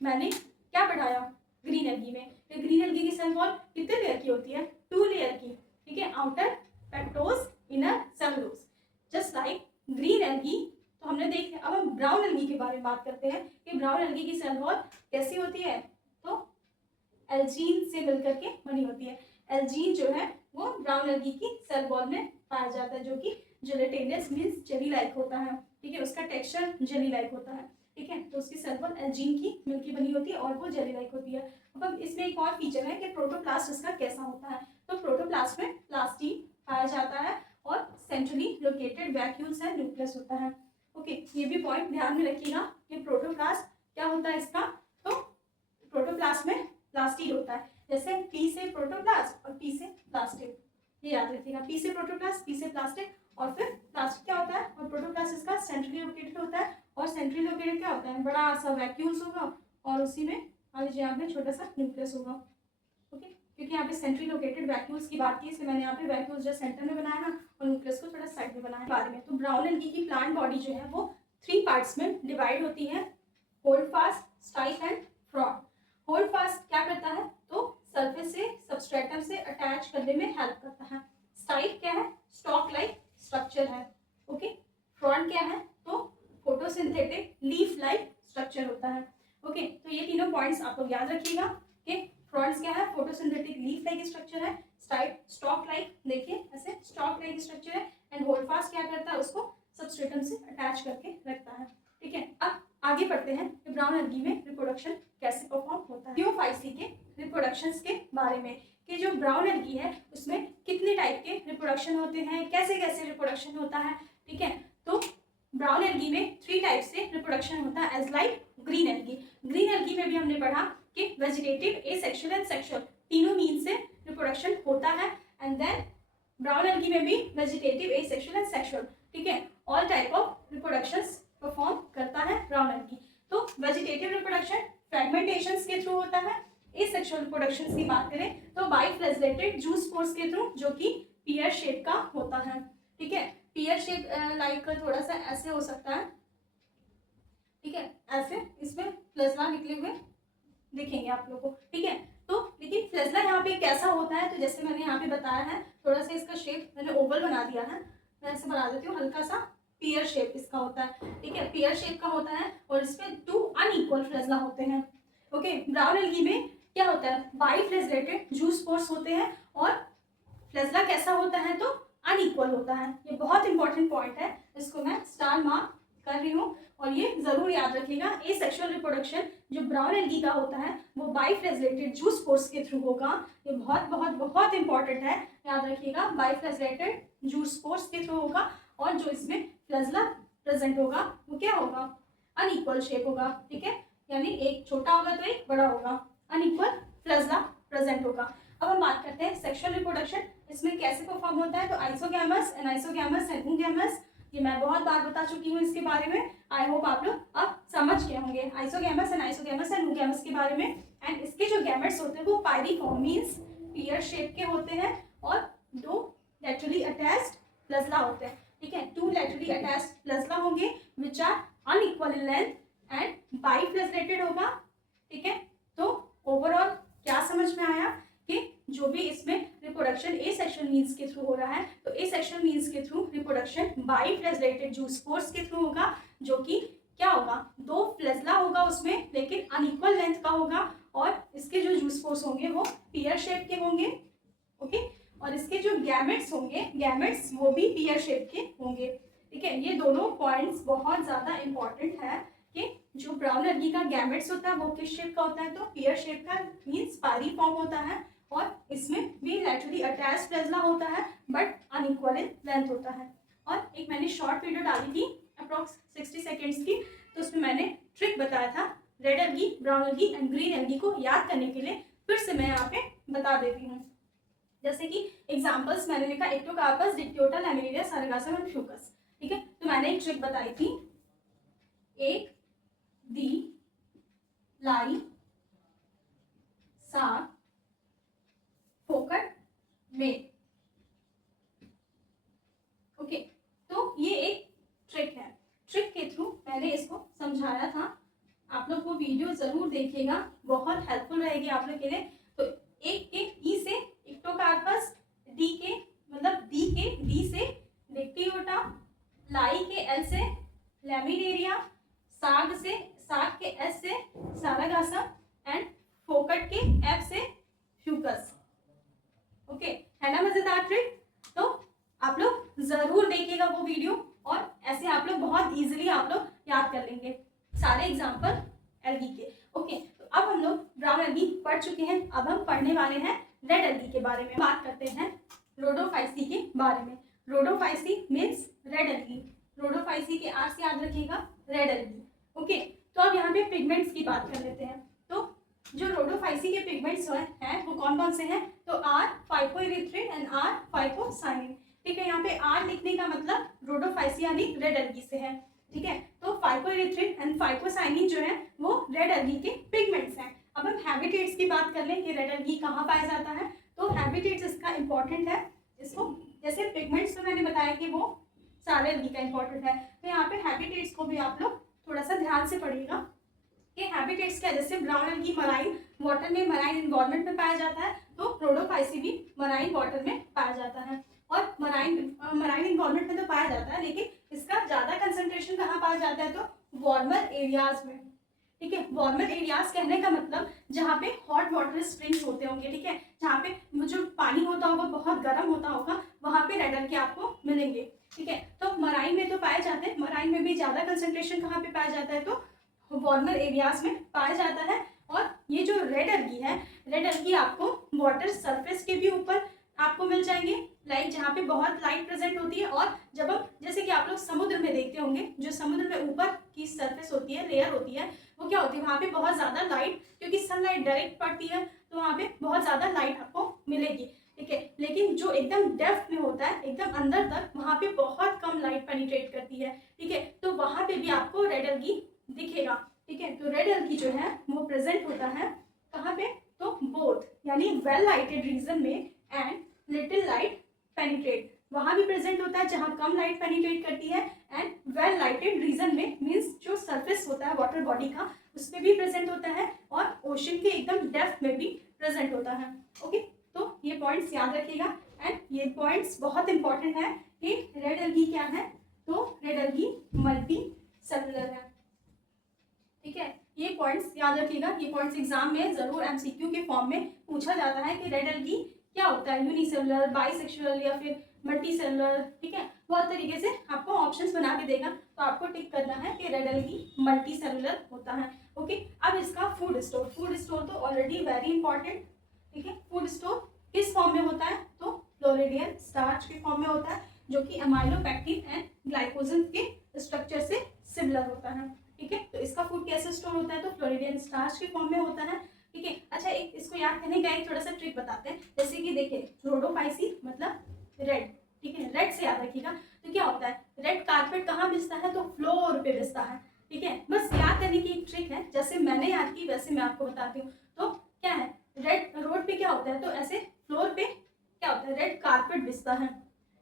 मैंने क्या पढ़ाया ग्रीन एल्गी में, तो ग्रीन एल्गी की सेल वॉल कितने लेयर की होती है, 2 लेयर की, ठीक है, outer pectose, inner cellulose, just like green algae. तो हमने देख लिया, अब हम ब्राउन एल्गी के बारे में बात करते हैं कि ब्राउन एल्गी की सेल वॉल कैसी होती है, तो एल्जीन से मिलकर के बनी होती है। एल्जीन जो है वो ब्राउन एल्गी की सेल वॉल में पाया जाता है, जो कि जेलेटिनस मीन्स जेली लाइक होता है, ठीक है, उसका टेक्सचर जेली लाइक होता है, ठीक है, तो उसकी सेल वॉल एल्जीन की मिलकी बनी होती है और वो जेली लाइक होती है। अब इसमें एक और फीचर है कि प्रोटोप्लास्ट इसका कैसा होता है, तो प्रोटोप्लास्ट में प्लास्टीन पाया जाता है और सेंट्रली लोकेटेड वैक्यूल्स है, न्यूक्लियस होता है। ओके, ये भी पॉइंट ध्यान में रखिएगा कि प्रोटोप्लास्ट क्या होता है इसका, तो प्रोटोप्लास्ट में प्लास्टिड होता है, जैसे पी से प्रोटोप्लास्ट और पी से प्लास्टिड, ये याद रखिएगा, पी से प्रोटोप्लास्ट, पी से प्लास्टिड, और फिर प्लास्टिक क्या होता है, और प्रोटोप्लास्ट इसका सेंट्रली लोकेटेड होता है, और सेंट्रली लोकेटेड क्या होता है, बड़ा सा वैक्यूल्स होगा और उसी में मान लीजिए यहाँ पे छोटा सा न्यूक्लियस होगा। ओके, क्योंकि यहाँ पे सेंट्रली लोकेटेड वैक्यूल्स की बात की, इसलिए मैंने यहाँ पे वैक्यूल्स जो सेंटर में बनाया ना और न्यूक्लियस को थोड़ा साइड में बनाया बारे में। तो ब्राउन एल्गी की प्लांट बॉडी जो है वो 3 पार्ट्स में डिवाइड होती है, holdfast, stipe and frond. Holdfast क्या करता है, तो सरफेस से सबस्ट्रेटम से अटैच करने में हेल्प करता है। स्टाइल क्या है? स्टॉक लाइक स्ट्रक्चर है। ओके, फ्रॉन्ट क्या है? तो फोटोसिंथेटिक लीफ लाइक स्ट्रक्चर होता है। ओके, तो ये तीनों पॉइंट्स आप लोग याद रखिएगा कि फ्रॉन्ट्स क्या है? फोटोसिंथेटिक लीफ लाइक स्ट्रक्चर है। स्टाइल स्टॉक लाइक, देखिए ऐसे स्टॉक लाइक स्ट्रक्चर है। एंड होल्डफास्ट क्या करता है? उसको सबस्ट्रेटम से अटैच करके रखता है। ठीक है, अब आगे बढ़ते हैं कि ब्राउन एल्गी में रिप्रोडक्शन कैसे परफॉर्म होता है। क्योफाइसी के रिप्रोडक्शंस के बारे में कि जो ब्राउन एल्गी है उसमें कितने टाइप के रिप्रोडक्शन होते हैं, कैसे कैसे रिप्रोडक्शन होता है। ठीक है, तो ब्राउन एल्गी में 3 टाइप से रिप्रोडक्शन होता है as like green algae. Green algae में भी हमने पढ़ा कि वेजिटेटिव, एसेक्सुअल एंड सेक्सुअल तीनों मीन से रिप्रोडक्शन होता है। एंड देन ब्राउन एल्गी में भी वेजिटेटिव, एसेक्सुअल एंड सेक्सुअल, ठीक है, all type of reproductions perform करता है ब्राउन एल्गी। तो वेजिटेटिव रिप्रोडक्शन फ्रेगमेंटेशंस के थ्रू होता है। एसेक्सुअल रिप्रोडक्शंस की बात करें तो बाइफ्लैजेलेटेड जूस स्पोर्स के थ्रू, जो कि पीयर शेप का होता है। ठीक है, पीयर शेप लाइक थोड़ा सा ऐसे हो सकता है। ठीक है, ऐसे इसमें फ्लेजला निकले हुए दिखेंगे आप लोगों को। ठीक है, तो लेकिन फ्लेजला यहाँ पे कैसा होता है? तो जैसे मैंने यहाँ पे बताया है, थोड़ा सा इसका शेप मैंने ओवल बना दिया है, मैं ऐसे बना देती हूँ, हल्का सा पीयर शेप इसका होता है। ठीक है, पीयर शेप का होता है और इसमें 2 अनइक्वल फ्लेजला होते हैं। ओके, ब्राउन एल्गी में क्या होता है? बाइफ्लैजेलेटेड जूस स्पोर्स होते हैं और फ्लेजला कैसा होता है? तो अनइक्वल होता है। ये बहुत इंपॉर्टेंट पॉइंट है, इसको मैं स्टार मार्क कर रही हूँ और ये जरूर याद रखिएगा। एसेक्सुअल रिप्रोडक्शन जो ब्राउन एल्गी का होता है वो बाइफ्लैजेलेटेड जूस स्पोर्स के थ्रू होगा। ये बहुत बहुत बहुत इंपॉर्टेंट है, याद रखिएगा। बाइफ्लैजेलेटेड जूस स्पोर्स के थ्रू होगा और जो इसमें फ्लेजला प्रेजेंट होगा वो क्या होगा? अनइक्वल शेप होगा। ठीक है, यानी एक छोटा होगा तो एक बड़ा होगा, अनइक्वल फ्लेजला प्रेजेंट होगा। अब हम बात करते हैं सेक्सुअल रिप्रोडक्शन, इसमें कैसे परफॉर्म होता है। तो आइसोगैमस, एनाइसोगैमस एंड oogamous, ये मैं बहुत बार बता चुकी हूँ इसके बारे में। आई होप आप लोग अब समझ गए होंगे आइसोगैमस, एनाइसोगैमस एंड oogamous के बारे में। एंड इसके जो गैमेट्स होते हैं वो पायरिफॉर्म मींस पीयर शेप के होते हैं और 2 लैटरली अटैच्ड फ्लेजला होते हैं। ठीक है, 2 लैटरली अटैच्ड फ्लेजला होंगे which are unequal in length and biflagellated होगा। ठीक है, तो ओवरऑल क्या समझ में आया कि जो भी इसमें रिप्रोडक्शन एसेक्सुअल मींस के थ्रू हो रहा है, तो एसेक्सुअल मींस के थ्रू रिप्रोडक्शन बाइफ्लैजेलेटेड जूस स्पोर्स के थ्रू होगा, जो कि क्या होगा? 2 फ्लेजला होगा उसमें, लेकिन अनइक्वल लेंथ का होगा और इसके जो जूस स्पोर्स होंगे वो पीयर शेप के होंगे। ओके, और इसके जो गैमेट्स होंगे, गैमेट्स वो भी पीयर शेप के होंगे। ठीक है, ये दोनों पॉइंट्स बहुत ज्यादा इंपॉर्टेंट है कि जो ब्राउन एल्गी का गैमेट्स होता है वो किस शेप का होता है? तो पीयर शेप का, मींस पायरिफॉर्म होता है और इसमें भी लैटरली अटैच्ड फ्लेजला होता है बट अनइक्वल इन लेंथ होता है। और एक मैंने शॉर्ट वीडियो डाली थी अप्रॉक्स 60 सेकेंड्स की, तो उसमें मैंने ट्रिक बताया था red algae, brown algae and green algae को याद करने के लिए। फिर से मैं यहाँ पे बता देती हूँ, जैसे कि एग्जाम्पल्स मैंने लिखा Ectocarpus, Dictyota, Laminaria, Sargassum and Fucus. ठीक है, तो मैंने एक ट्रिक बताई थी, एक दी लाई सा फोकट में। ओके, तो ये एक ट्रिक है, ट्रिक के थ्रू मैंने इसको समझाया था। आप लोग वो वीडियो जरूर देखिएगा, बहुत हेल्पफुल रहेगी आप लोग के लिए। तो एक के ई से एक्टोकार्पस, डी के मतलब डी से डिक्टियोटा, लाई के एल से लैमिनेरिया, साग के एस से सारगासम एंड फोकट के एफ से फ्यूकस। ओके, है ना मजेदार ट्रिक? तो आप लोग जरूर देखिएगा वो वीडियो और ऐसे आप लोग बहुत इजीली आप लोग याद कर लेंगे सारे एग्जाम्पल एल्गी के। ओके, तो अब हम लोग ब्राउन एल्गी पढ़ चुके हैं, अब हम पढ़ने वाले हैं रेड एल्गी के बारे में। बात करते हैं रोडोफाइसी के बारे में। Rhodophyceae means red algae, Rhodophyceae के आर से याद रखिएगा रेड एल्गी। ओके, तो अब यहाँ पे पिगमेंट्स की बात कर लेते हैं। तो जो रोडोफाइसी के पिगमेंट्स हैं वो कौन कौन से हैं? तो आर फाइकोइरिथ्रिन एंड आर फाइकोसाइनिन। ठीक है, यहाँ पे आर लिखने का मतलब रोडोफाइसी यानी रेड एल्गी से है। ठीक है, तो फाइकोइरिथ्रिन एंड फाइकोसाइनिन जो है वो रेड एल्गी के पिगमेंट्स हैं। अब हम हैबिटेट्स की बात कर लें कि रेड एल्गी कहाँ पाया जाता है। तो हैबिटेट्स इसका इंपॉर्टेंट है, इसको जैसे पिगमेंट्स तो मैंने बताया कि वो सारे एल्गी का इंपॉर्टेंट है, तो यहाँ पे हैबिटेट्स को भी आप लोग थोड़ा सा ध्यान से पढ़िएगा कि हैबिटेट्स क्या, जैसे ब्राउन एल्गी मराइन वाटर में मराइन इन्वायरमेंट में पाया जाता है, तो रोडोफाइसी भी मराइन वाटर में पाया जाता है। और मराइन इन्वायरमेंट में तो पाया जाता है, लेकिन इसका ज़्यादा कंसंट्रेशन कहाँ पाया जाता है, तो वार्मर एरियाज में। ठीक है, वार्मर एरियाज कहने का मतलब जहाँ पे हॉट वाटर स्प्रिंग्स होते होंगे, ठीक है, जहाँ पे जो पानी होता होगा बहुत गर्म होता होगा, वहाँ पे रेड एल्गी आपको मिलेंगे। ठीक है, तो मराइन में तो पाए जाते हैं, मराइन में भी ज़्यादा कंसंट्रेशन कहाँ पे पाया जाता है, तो वार्मर एरियाज में पाया जाता है। और ये जो रेड एल्गी है, रेड एल्गी आपको वाटर सरफेस के भी ऊपर आपको मिल जाएंगे, लाइक जहाँ पे बहुत लाइट प्रेजेंट होती है। और जब हम जैसे कि आप लोग समुद्र में देखते होंगे, जो समुद्र में ऊपर की सरफेस होती है, लेयर होती है, वो क्या होती है, वहाँ पे बहुत ज़्यादा लाइट, क्योंकि सनलाइट डायरेक्ट पड़ती है, तो वहाँ पे बहुत ज़्यादा लाइट आपको मिलेगी। ठीक है, लेकिन जो एकदम डेप्थ में होता है, एकदम अंदर तक, वहाँ पे बहुत कम लाइट पेनिट्रेट करती है। ठीक है, तो वहाँ पे भी आपको रेड एल्गी दिखेगा। ठीक है, तो रेड एल्गी जो है वो प्रेजेंट होता है कहाँ पे, तो बोथ, यानी वेल लाइटेड रीजन में एंड लिटिल लाइट पेनिट्रेट, वहाँ भी प्रेजेंट होता है जहाँ कम लाइट पेनिट्रेट करती है, एंड वेल लाइटेड रीजन में मीन्स जो सरफेस होता है वाटर बॉडी का, उस पर भी प्रेजेंट होता है, और ओशन के एकदम डेप्थ में भी प्रेजेंट होता है। ओके, तो ये पॉइंट्स याद रखिएगा, एंड ये पॉइंट्स बहुत इंपॉर्टेंट है कि रेड एल्गी क्या है, तो रेड एल्गी मल्टी सेलुलर है। ठीक है, ये पॉइंट्स याद रखिएगा, ये पॉइंट्स एग्जाम में जरूर एमसीक्यू के फॉर्म में पूछा जाता है कि रेड एल्गी क्या होता है, यूनिसेलुलर, बाइसेक्सुअल या फिर मल्टी सेलुलर। ठीक है, बहुत तरीके से आपको ऑप्शंस बना के देगा, तो आपको टिक करना है कि रेड एल्गी मल्टी सेलुलर होता है। ओके, अब इसका फूड स्टोर तो ऑलरेडी वेरी इंपॉर्टेंट। ठीक है, फूड स्टोर किस फॉर्म में होता है, तो फ्लोरिडियन स्टार्च के फॉर्म में होता है, जो कि अमाइलोपेक्टिन एंड ग्लाइकोजन के स्ट्रक्चर से सिमिलर होता है। ठीक है, तो इसका फूड कैसे स्टोर होता है, तो फ्लोरिडियन स्टार्च के फॉर्म में होता है। ठीक है, अच्छा एक इसको याद करने का एक थोड़ा सा ट्रिक बताते हैं, जैसे कि देखिए रोडोफाइसी मतलब रेड, ठीक है, रेड से याद रखिएगा। तो क्या होता है, रेड कारपेट कहाँ बिछता है, तो फ्लोर पे बिछता है। ठीक है, बस याद करने की एक ट्रिक है, जैसे मैंने याद की वैसे मैं आपको बताती हूँ। तो क्या है, रेड रोड पे क्या होता है, तो ऐसे फ्लोर पे क्या होता है, रेड कारपेट बिछता है।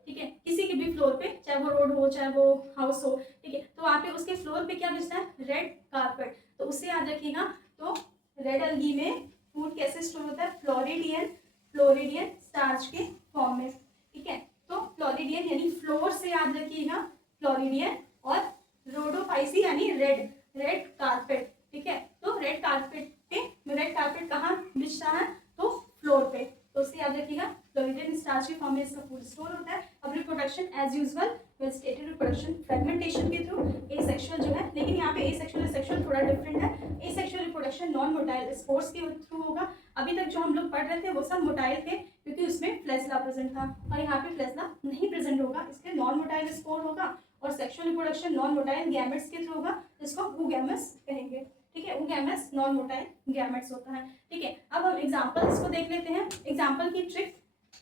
ठीक है, किसी के भी फ्लोर पे, चाहे वो रोड हो चाहे वो हाउस हो, ठीक है, तो वहाँ पे उसके फ्लोर पे क्या बिछता है, रेड कारपेट। तो उससे याद रखिएगा, तो रेड एल्गी में फूड कैसे स्टोर होता है, फ्लोरिडियन स्टार्च के फॉर्म में। ठीक है, तो फ्लोरिडियन यानी फ्लोर से याद रखिएगा, फ्लोरिडियन, और रोडोफाइसी यानी रेड कारपेट। ठीक है, तो रेड कारपेट कहाँ बिछता है, तो फ्लोर पे, तो उससे याद रखिएगा फ्लोरिडियन स्टार्च के फॉर्म में इसका फूड स्टोर होता है। अब reproduction as usual vegetative reproduction fragmentation के थ्रू, एसेक्सुअल जो है, लेकिन यहाँ पे एसेक्सुअल सेक्सुअल थोड़ा डिफरेंट है। Asexual reproduction non motile spores के थ्रू होगा। अभी तक जो हम लोग पढ़ रहे थे वो सब मोटाइल थे, क्योंकि उसमें फ्लैजला प्रेजेंट था, और यहाँ पे फ्लैजला नहीं प्रेजेंट होगा, इसलिए नॉन मोटाइल स्पोर होगा। और sexual reproduction non motile gametes के थ्रू होगा, जिसको oogamous कहेंगे। ठीक है, oogamous नॉन मोटाइल गैमेट्स होता है। ठीक है, अब हम एग्जांपल इसको देख लेते हैं। एग्जांपल की ट्रिक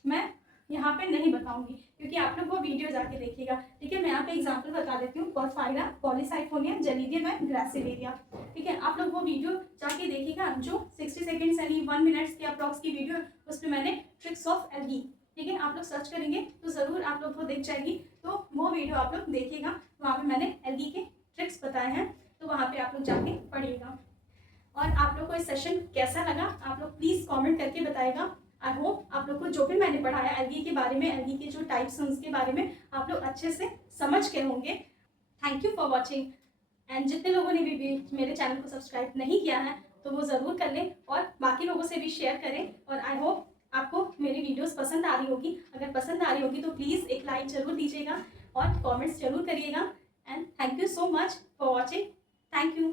मैं यहाँ पे नहीं बताऊंगी, क्योंकि आप लोग वो वीडियो जाके देखिएगा। ठीक है, मैं यहाँ पे एग्जांपल बता देती हूँ, पोरफायरा, पॉलीसाइफोनिया, जेनिडियम एंड ग्रासिलेरिया। ठीक है, आप लोग वो वीडियो जाके देखिएगा, जो 60 सेकेंड्स यानी 1 मिनट की अप्रॉक्स की वीडियो, उस पर मैंने ट्रिक्स ऑफ एल्गी, ठीक है, आप लोग सर्च करेंगे तो ज़रूर आप लोग को दिख जाएगी, तो वो वीडियो आप लोग देखिएगा, वहाँ पे मैंने एल्गी के ट्रिक्स बताए हैं, तो वहाँ पे आप लोग जाके पढ़िएगा। और आप लोग को ये सेशन कैसा लगा, आप लोग प्लीज़ कमेंट करके बताइएगा। आई होप आप लोग को जो भी मैंने पढ़ाया एल्गी के बारे में, एल्गी के जो टाइप्स हैं उसके बारे में आप लोग अच्छे से समझ के होंगे। Thank you for watching, and जितने लोगों ने भी मेरे चैनल को सब्सक्राइब नहीं किया है तो वो ज़रूर कर लें, और बाकी लोगों से भी शेयर करें। और आई होप आपको मेरी वीडियोस पसंद आ रही होगी। अगर पसंद आ रही होगी तो प्लीज़ एक लाइक ज़रूर दीजिएगा और कमेंट्स जरूर करिएगा। And thank you so much for watching. Thank you.